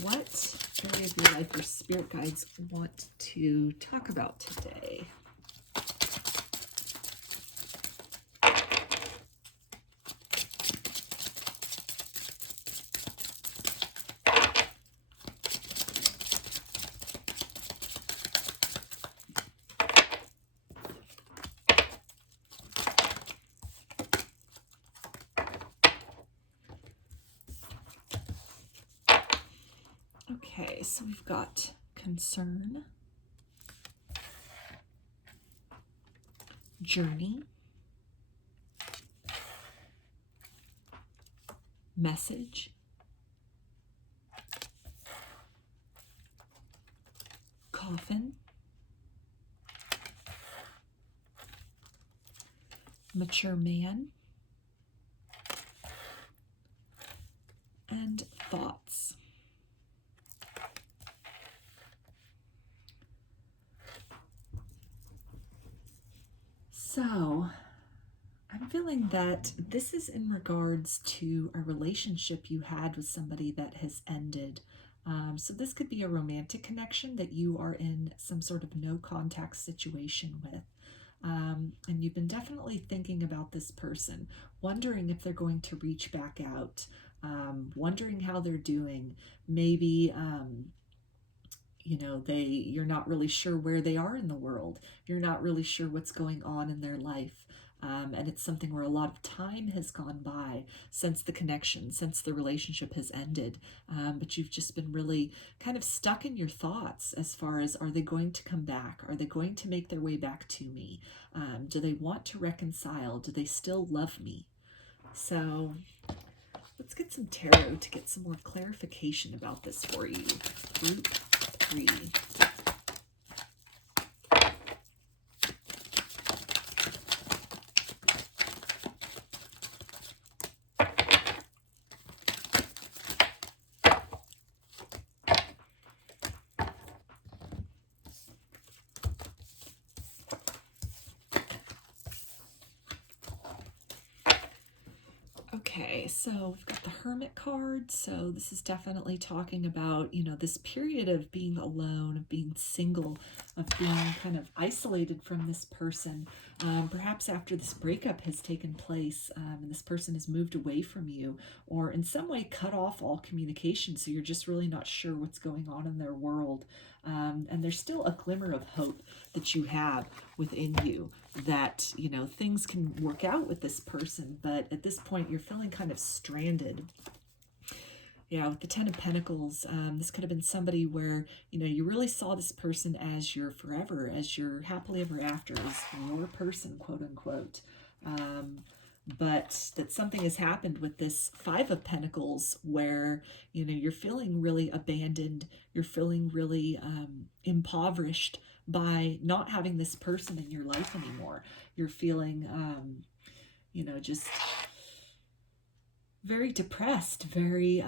what area of your life your spirit guides want to talk about today. Okay, so we've got concern, journey, message, coffin, mature man, and thoughts. So I'm feeling that this is in regards to a relationship you had with somebody that has ended. So this could be a romantic connection that you are in some sort of no contact situation with. And you've been definitely thinking about this person, wondering if they're going to reach back out, wondering how they're doing. Maybe, you're not really sure where they are in the world. You're not really sure what's going on in their life. And it's something where a lot of time has gone by since the connection, since the relationship has ended. But you've just been really kind of stuck in your thoughts as far as, are they going to come back? Are they going to make their way back to me? Do they want to reconcile? Do they still love me? So let's get some tarot to get some more clarification about this for you. Group 3. Okay, so we've got the Hermit card. So this is definitely talking about, this period of being alone, of being single, of being kind of isolated from this person. Perhaps after this breakup has taken place and this person has moved away from you, or in some way cut off all communication, so you're just really not sure what's going on in their world. And there's still a glimmer of hope that you have within you that, things can work out with this person. But at this point, you're feeling kind of stranded. Yeah, with the Ten of Pentacles, this could have been somebody where, you really saw this person as your forever, as your happily ever after, as your person, quote unquote. But that something has happened with this Five of Pentacles where, you're feeling really abandoned. You're feeling really impoverished by not having this person in your life anymore. You're feeling, just very depressed, very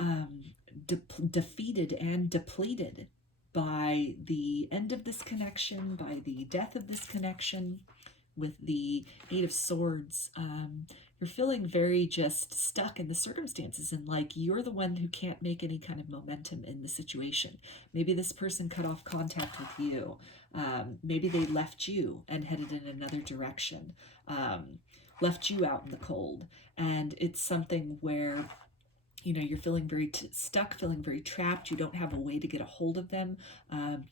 defeated and depleted by the end of this connection, by the death of this connection. With the Eight of Swords, you're feeling very just stuck in the circumstances, and like you're the one who can't make any kind of momentum in the situation. Maybe this person cut off contact with you. Maybe they left you and headed in another direction, left you out in the cold. And it's something where, you're feeling very stuck, feeling very trapped. You don't have a way to get a hold of them.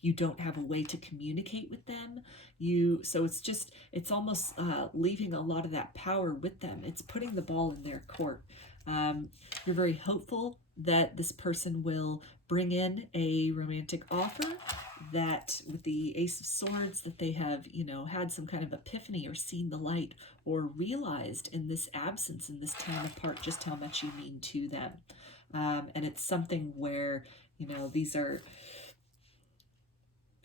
You don't have a way to communicate with them. So it's almost leaving a lot of that power with them. It's putting the ball in their court. You're very hopeful that this person will bring in a romantic offer, that with the Ace of Swords, that they have, had some kind of epiphany or seen the light or realized in this absence, in this time apart, just how much you mean to them. And it's something where,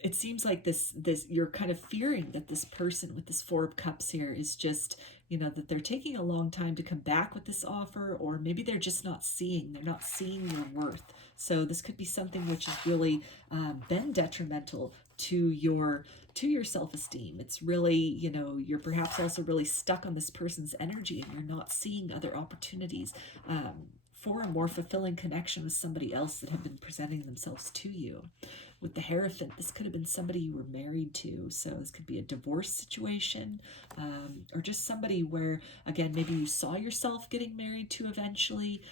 it seems like this you're kind of fearing that this person with this Four of Cups here is just, that they're taking a long time to come back with this offer, or maybe they're just not seeing your worth. So this could be something which has really been detrimental to your self-esteem. It's really, you're perhaps also really stuck on this person's energy, and you're not seeing other opportunities for a more fulfilling connection with somebody else that have been presenting themselves to you. With the Hierophant, this could have been somebody you were married to. So this could be a divorce situation, or just somebody where, again, maybe you saw yourself getting married to eventually,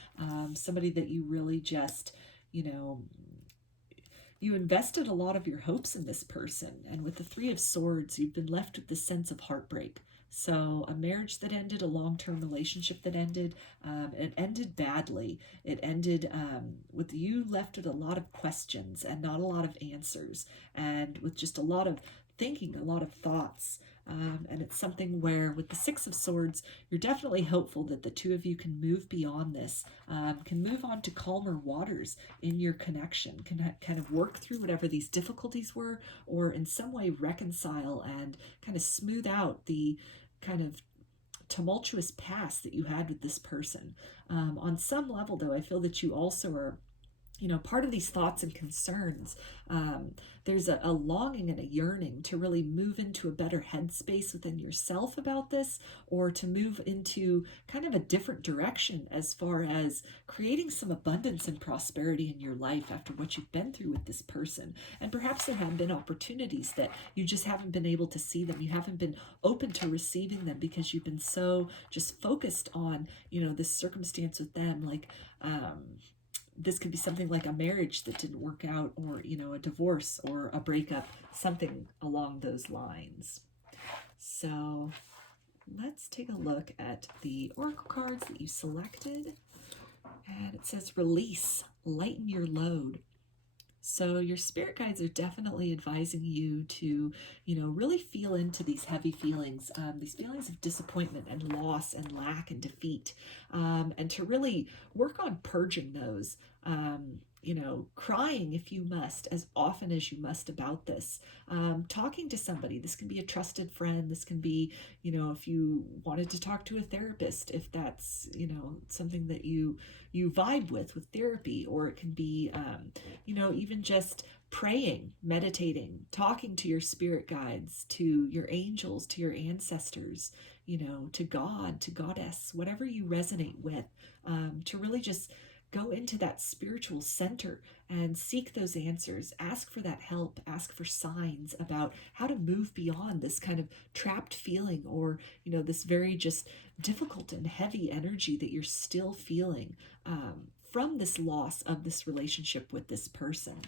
somebody that you really just, you invested a lot of your hopes in this person. And with the Three of Swords, you've been left with this sense of heartbreak. So a marriage that ended, a long-term relationship that ended, it ended badly. It ended with you left with a lot of questions and not a lot of answers, and with just a lot of thinking, a lot of thoughts. And it's something where with the Six of Swords, you're definitely hopeful that the two of you can move beyond this, can move on to calmer waters in your connection, can kind of work through whatever these difficulties were, or in some way reconcile and kind of smooth out the kind of tumultuous past that you had with this person. On some level, though, I feel that you also are, part of these thoughts and concerns. There's a longing and a yearning to really move into a better headspace within yourself about this, or to move into kind of a different direction as far as creating some abundance and prosperity in your life after what you've been through with this person. And perhaps there have been opportunities that you just haven't been able to see them. You haven't been open to receiving them because you've been so just focused on, this circumstance with them. Like, this could be something like a marriage that didn't work out, or, a divorce or a breakup, something along those lines. So let's take a look at the oracle cards that you selected. And it says release, lighten your load. So your spirit guides are definitely advising you to, really feel into these heavy feelings, these feelings of disappointment and loss and lack and defeat, and to really work on purging those, crying if you must, as often as you must about this, talking to somebody. This can be a trusted friend. This can be, if you wanted to talk to a therapist, if that's, something that you vibe with therapy, or it can be, even just praying, meditating, talking to your spirit guides, to your angels, to your ancestors, to God, to Goddess, whatever you resonate with, to really just go into that spiritual center and seek those answers, ask for that help, ask for signs about how to move beyond this kind of trapped feeling, or, this very just difficult and heavy energy that you're still feeling from this loss of this relationship with this person.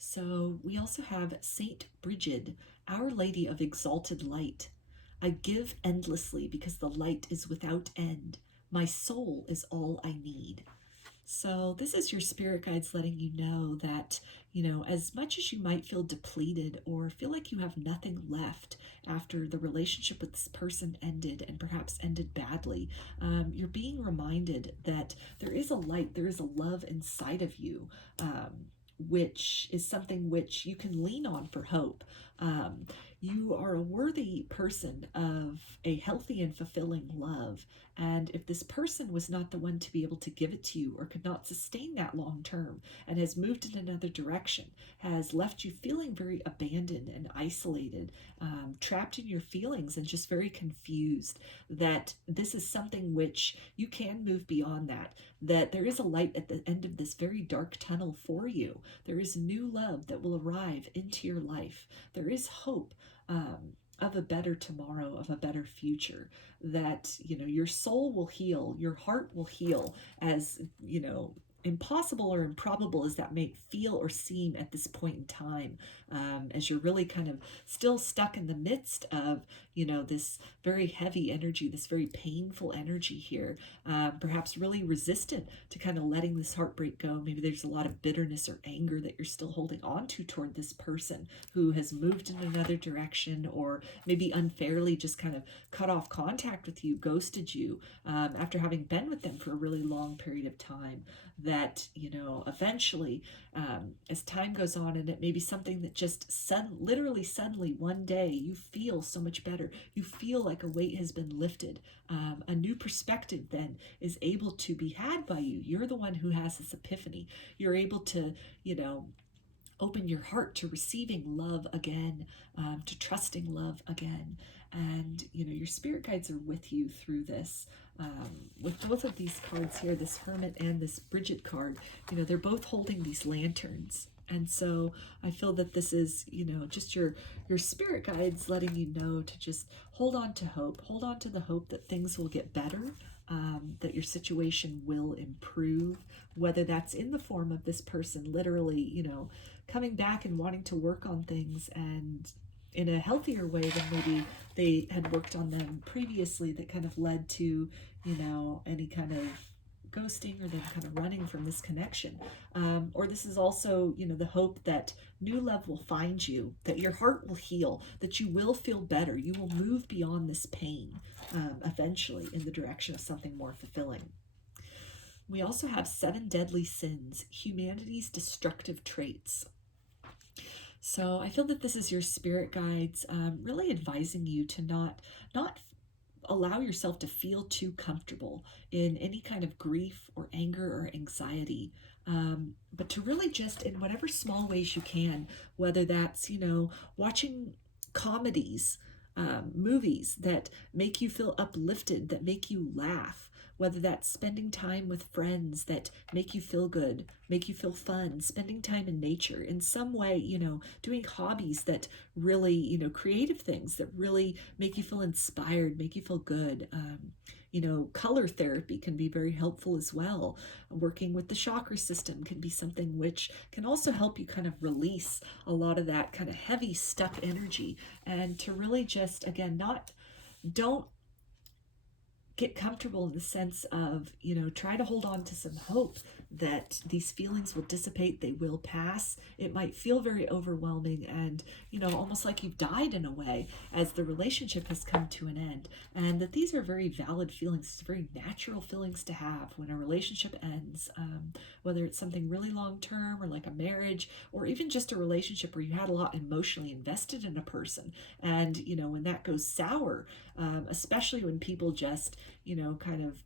So we also have Saint Brigid, Our Lady of Exalted Light. I give endlessly because the light is without end. My soul is all I need. So this is your spirit guides letting you know that, as much as you might feel depleted or feel like you have nothing left after the relationship with this person ended, and perhaps ended badly, you're being reminded that there is a light, there is a love inside of you, which is something which you can lean on for hope. You are a worthy person of a healthy and fulfilling love. And if this person was not the one to be able to give it to you, or could not sustain that long term, and has moved in another direction, has left you feeling very abandoned and isolated, trapped in your feelings and just very confused, that this is something which you can move beyond that there is a light at the end of this very dark tunnel for you. There is new love that will arrive into your life. There is hope of a better tomorrow, of a better future, that, your soul will heal, your heart will heal, as, impossible or improbable as that may feel or seem at this point in time, as you're really kind of still stuck in the midst of, this very heavy energy, this very painful energy here, perhaps really resistant to kind of letting this heartbreak go. Maybe there's a lot of bitterness or anger that you're still holding on to toward this person who has moved in another direction, or maybe unfairly just kind of cut off contact with you, ghosted you, after having been with them for a really long period of time. That, eventually, as time goes on, and it may be something that just literally suddenly one day you feel so much better. You feel like a weight has been lifted. A new perspective then is able to be had by you. You're the one who has this epiphany. You're able to, open your heart to receiving love again, to trusting love again. And, your spirit guides are with you through this. With both of these cards here, this Hermit and this Brigid card, they're both holding these lanterns. And so I feel that this is, just your spirit guides letting you know to just hold on to hope. Hold on to the hope that things will get better, that your situation will improve, whether that's in the form of this person literally, coming back and wanting to work on things and in a healthier way than maybe they had worked on them previously, that kind of led to, you know, any kind of ghosting or them kind of running from this connection. Or this is also, you know, the hope that new love will find you, that your heart will heal, that you will feel better, you will move beyond this pain eventually in the direction of something more fulfilling. We also have 7 deadly sins, humanity's destructive traits. So I feel that this is your spirit guides really advising you to not allow yourself to feel too comfortable in any kind of grief or anger or anxiety, but to really just, in whatever small ways you can, whether that's, you know, watching comedies, movies that make you feel uplifted, that make you laugh, whether that's spending time with friends that make you feel good, make you feel fun, spending time in nature in some way, you know, doing hobbies that really, you know, creative things that really make you feel inspired, make you feel good. You know, color therapy can be very helpful as well. Working with the chakra system can be something which can also help you kind of release a lot of that kind of heavy stuck energy, and to really just, again, don't get comfortable in the sense of, you know, try to hold on to some hope that these feelings will dissipate, they will pass. It might feel very overwhelming and, you know, almost like you've died in a way as the relationship has come to an end. And that these are very valid feelings, very natural feelings to have when a relationship ends, whether it's something really long term or like a marriage, or even just a relationship where you had a lot emotionally invested in a person. And, you know, when that goes sour, especially when people just, you know, kind of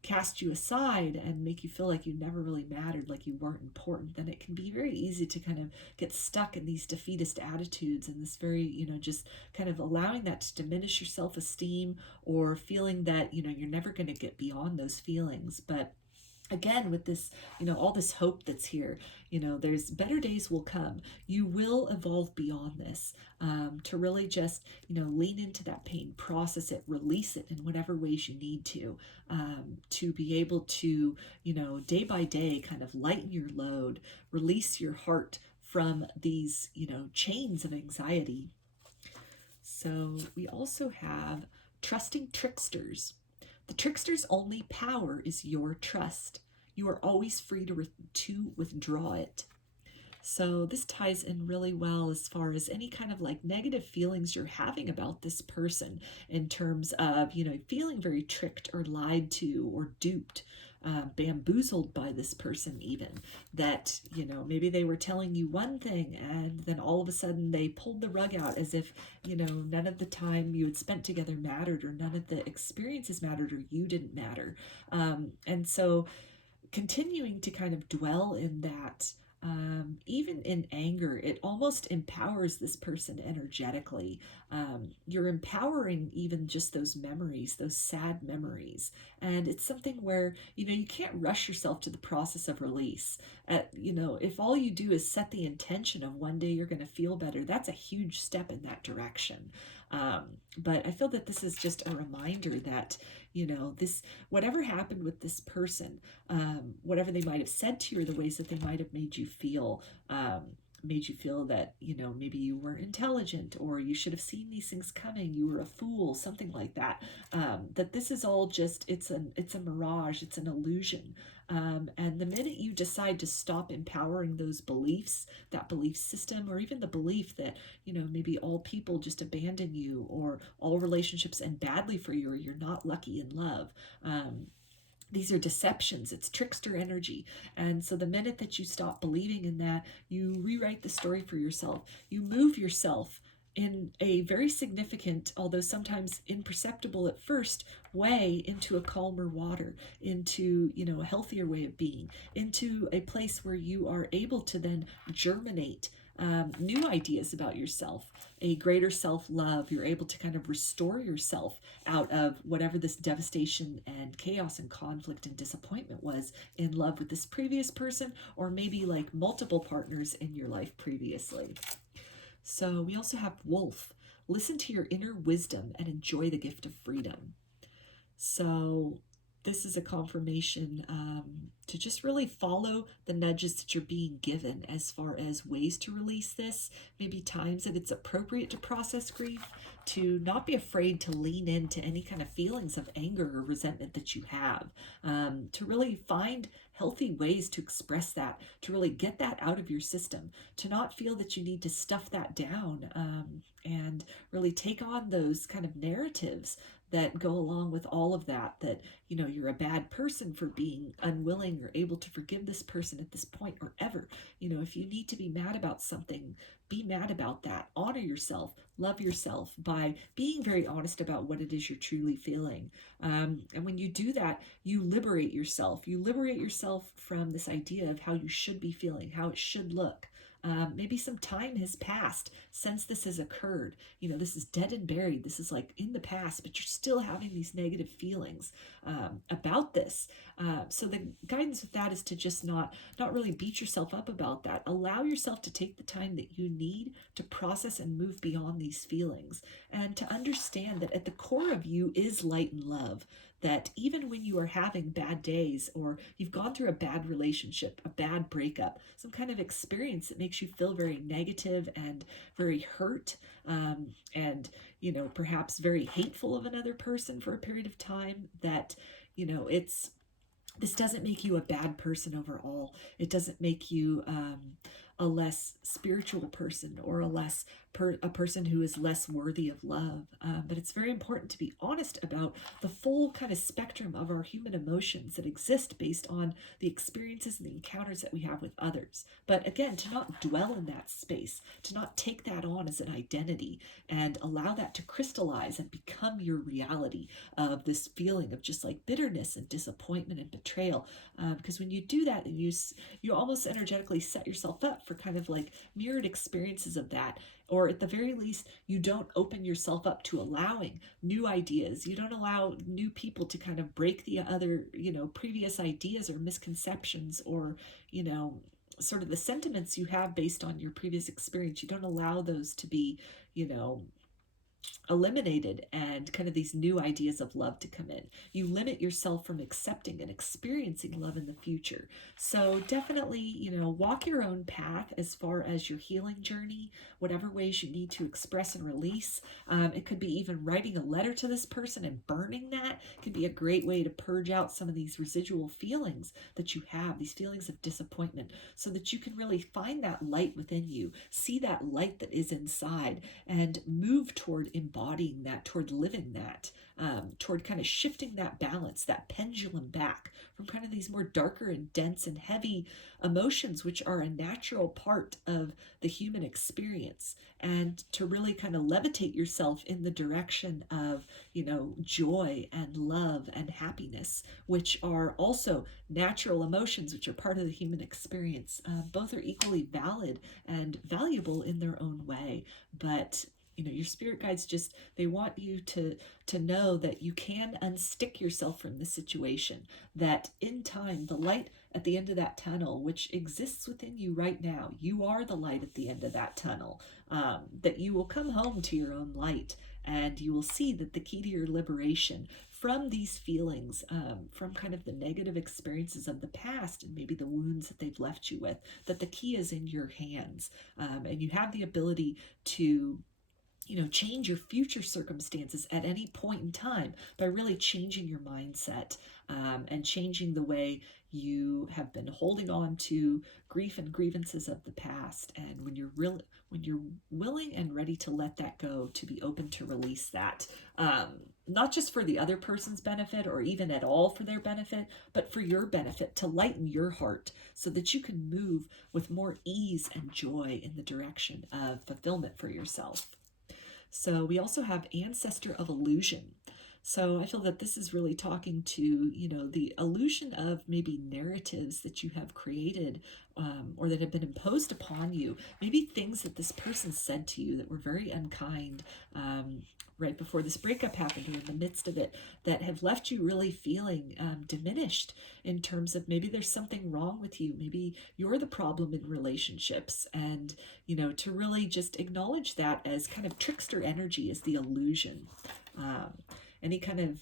cast you aside and make you feel like you never really mattered, like you weren't important, then it can be very easy to kind of get stuck in these defeatist attitudes and this very, you know, just kind of allowing that to diminish your self-esteem, or feeling that, you know, you're never going to get beyond those feelings. But again, with this, you know, all this hope that's here, you know, there's better days will come. You will evolve beyond this, to really just, you know, lean into that pain, process it, release it in whatever ways you need to be able to, you know, day by day kind of lighten your load, release your heart from these, you know, chains of anxiety. So we also have trusting tricksters. The trickster's only power is your trust. You are always free to withdraw it. So this ties in really well as far as any kind of like negative feelings you're having about this person, in terms of, you know, feeling very tricked or lied to or duped, bamboozled by this person, even that, you know, maybe they were telling you one thing and then all of a sudden they pulled the rug out, as if, you know, none of the time you had spent together mattered, or none of the experiences mattered, or you didn't matter. And so continuing to kind of dwell in that, even in anger, it almost empowers this person energetically. You're empowering even just those memories, those sad memories. And it's something where, you know, you can't rush yourself to the process of release. You know, if all you do is set the intention of one day you're going to feel better, that's a huge step in that direction. But I feel that this is just a reminder that, you know, this, whatever happened with this person, whatever they might have said to you, or the ways that they might have made you feel that, you know, maybe you weren't intelligent, or you should have seen these things coming, you were a fool, something like that, that this is all just, it's a mirage, it's an illusion. And the minute you decide to stop empowering those beliefs, that belief system, or even the belief that, you know, maybe all people just abandon you, or all relationships end badly for you, or you're not lucky in love, these are deceptions. It's trickster energy. And so the minute that you stop believing in that, you rewrite the story for yourself. You move yourself in a very significant, although sometimes imperceptible at first, way into a calmer water, into, you know, a healthier way of being, into a place where you are able to then germinate new ideas about yourself, a greater self-love. You're able to kind of restore yourself out of whatever this devastation and chaos and conflict and disappointment was in love with this previous person, or maybe like multiple partners in your life previously. So we also have wolf. Listen to your inner wisdom and enjoy the gift of freedom. So this is a confirmation to just really follow the nudges that you're being given as far as ways to release this, maybe times that it's appropriate to process grief, to not be afraid to lean into any kind of feelings of anger or resentment that you have, to really find healthy ways to express that, to really get that out of your system, to not feel that you need to stuff that down, and really take on those kind of narratives that go along with all of that, that, you know, you're a bad person for being unwilling or able to forgive this person at this point or ever. You know, if you need to be mad about something, be mad about that. Honor yourself, love yourself by being very honest about what it is you're truly feeling. And when you do that, you liberate yourself. You liberate yourself from this idea of how you should be feeling, how it should look. Maybe some time has passed since this has occurred. You know, this is dead and buried. This is like in the past, but you're still having these negative feelings about this. So the guidance with that is to just not really beat yourself up about that. Allow yourself to take the time that you need to process and move beyond these feelings, and to understand that at the core of you is light and love. That even when you are having bad days, or you've gone through a bad relationship, a bad breakup, some kind of experience that makes you feel very negative and very hurt, and, you know, perhaps very hateful of another person for a period of time, that, you know, this doesn't make you a bad person overall. It doesn't make you a less spiritual person, or a person who is less worthy of love. But it's very important to be honest about the full kind of spectrum of our human emotions that exist based on the experiences and the encounters that we have with others. But again, to not dwell in that space, to not take that on as an identity and allow that to crystallize and become your reality of this feeling of just like bitterness and disappointment and betrayal. Because when you do that, you almost energetically set yourself up for kind of like mirrored experiences of that. Or at the very least, you don't open yourself up to allowing new ideas. You don't allow new people to kind of break the other, you know, previous ideas or misconceptions, or, you know, sort of the sentiments you have based on your previous experience. You don't allow those to be, you know, eliminated, and kind of these new ideas of love to come in. You limit yourself from accepting and experiencing love in the future. So definitely, you know, walk your own path as far as your healing journey, whatever ways you need to express and release. It could be even writing a letter to this person and burning that. It could be a great way to purge out some of these residual feelings that you have, these feelings of disappointment, so that you can really find that light within you, see that light that is inside, and move toward embodying that, toward living that, toward kind of shifting that balance, that pendulum back from kind of these more darker and dense and heavy emotions, which are a natural part of the human experience, and to really kind of levitate yourself in the direction of, you know, joy and love and happiness, which are also natural emotions, which are part of the human experience. Both are equally valid and valuable in their own way, but you know, your spirit guides just, they want you to know that you can unstick yourself from this situation, that in time, the light at the end of that tunnel, which exists within you right now, you are the light at the end of that tunnel, that you will come home to your own light, and you will see that the key to your liberation from these feelings, from kind of the negative experiences of the past and maybe the wounds that they've left you with, that the key is in your hands, and you have the ability to, you know, change your future circumstances at any point in time by really changing your mindset, and changing the way you have been holding on to grief and grievances of the past. And when you're willing and ready to let that go, to be open to release that, not just for the other person's benefit or even at all for their benefit, but for your benefit, to lighten your heart so that you can move with more ease and joy in the direction of fulfillment for yourself. So we also have Ancestor of Illusion. So I feel that this is really talking to, you know, the illusion of maybe narratives that you have created, or that have been imposed upon you. Maybe things that this person said to you that were very unkind, right before this breakup happened or in the midst of it, that have left you really feeling diminished in terms of maybe there's something wrong with you. Maybe you're the problem in relationships, and, you know, to really just acknowledge that as kind of trickster energy, as the illusion. any kind of,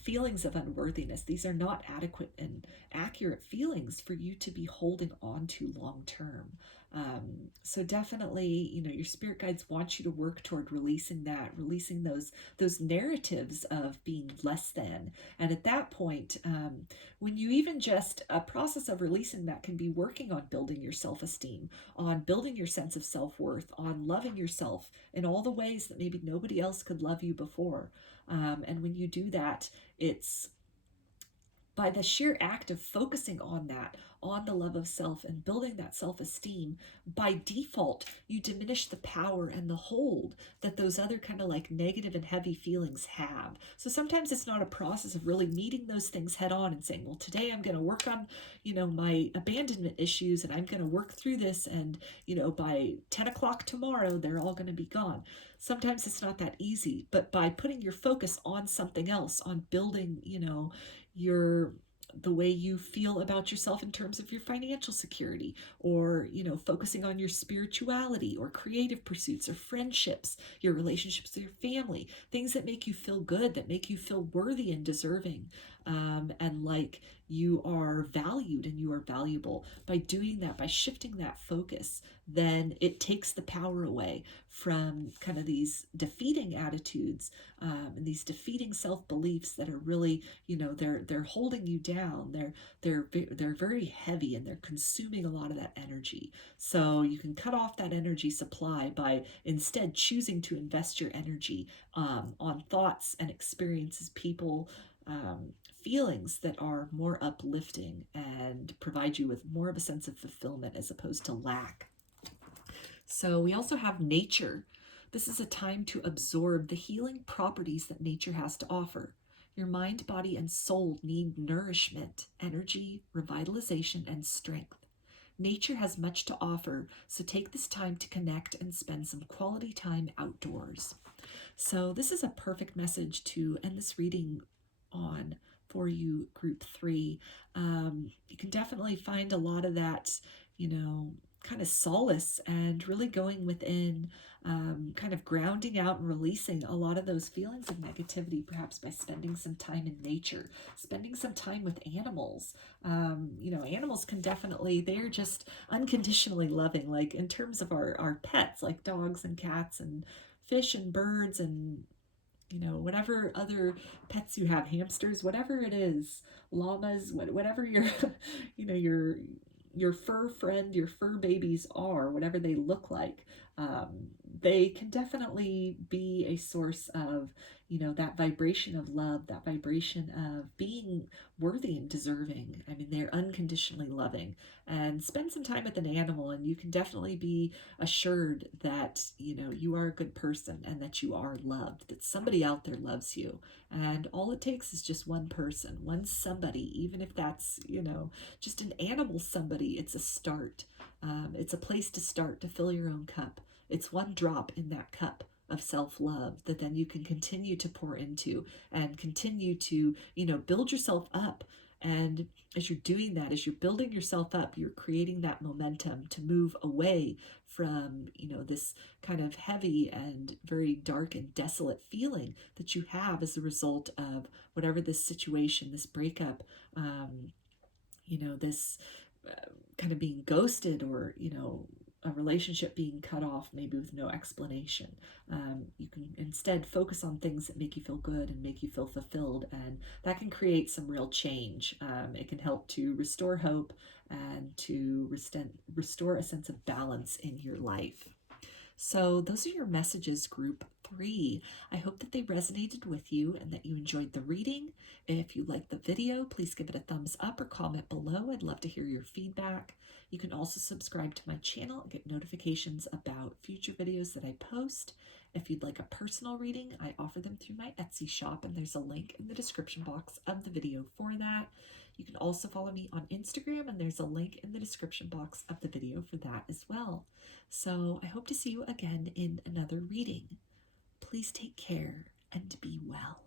feelings of unworthiness. These are not adequate and accurate feelings for you to be holding on to long term. So definitely, your spirit guides want you to work toward releasing that, releasing those narratives of being less than. And at that point, when you even just a process of releasing that can be working on building your self-esteem, on building your sense of self-worth, on loving yourself in all the ways that maybe nobody else could love you before. And when you do that, it's by the sheer act of focusing on that, on the love of self and building that self-esteem, by default, you diminish the power and the hold that those other kind of like negative and heavy feelings have. So sometimes it's not a process of really meeting those things head on and saying, well, today I'm going to work on, my abandonment issues, and I'm going to work through this, and, by 10 o'clock tomorrow, they're all going to be gone. Sometimes it's not that easy, but by putting your focus on something else, on building, the way you feel about yourself in terms of your financial security, or focusing on your spirituality or creative pursuits or friendships, your relationships with your family, things that make you feel good, that make you feel worthy and deserving, and like you are valued and you are valuable. By doing that, by shifting that focus, then it takes the power away from kind of these defeating attitudes, and these defeating self-beliefs that are really, they're holding you down. They're very heavy, and they're consuming a lot of that energy. So you can cut off that energy supply by instead choosing to invest your energy on thoughts and experiences, people, feelings that are more uplifting and provide you with more of a sense of fulfillment as opposed to lack. So we also have nature. This is a time to absorb the healing properties that nature has to offer. Your mind, body, and soul need nourishment, energy, revitalization, and strength. Nature has much to offer, so take this time to connect and spend some quality time outdoors. So this is a perfect message to end this reading on for you, group 3. You can definitely find a lot of that, kind of solace and really going within, kind of grounding out and releasing a lot of those feelings of negativity, perhaps by spending some time in nature, spending some time with animals. Animals can definitely, they're just unconditionally loving, like in terms of our pets, like dogs and cats and fish and birds and whatever other pets you have, hamsters, whatever it is, llamas, whatever your, your fur friend, your fur babies are, whatever they look like, they can definitely be a source of, that vibration of love, that vibration of being worthy and deserving. I mean, they're unconditionally loving. And spend some time with an animal, and you can definitely be assured that, you are a good person and that you are loved, that somebody out there loves you. And all it takes is just one person, one somebody, even if that's, just an animal somebody. It's a start. It's a place to start to fill your own cup. It's one drop in that cup of self-love that then you can continue to pour into and continue to, build yourself up. And as you're doing that, as you're building yourself up, you're creating that momentum to move away from, this kind of heavy and very dark and desolate feeling that you have as a result of whatever this situation, this breakup, this kind of being ghosted, or, a relationship being cut off, maybe with no explanation. You can instead focus on things that make you feel good and make you feel fulfilled, and that can create some real change. It can help to restore hope and to restore a sense of balance in your life. So those are your messages, group 3. I hope that they resonated with you and that you enjoyed the reading. If you liked the video, please give it a thumbs up or comment below. I'd love to hear your feedback. You can also subscribe to my channel and get notifications about future videos that I post. If you'd like a personal reading, I offer them through my Etsy shop, and there's a link in the description box of the video for that. You can also follow me on Instagram, and there's a link in the description box of the video for that as well. So I hope to see you again in another reading. Please take care and be well.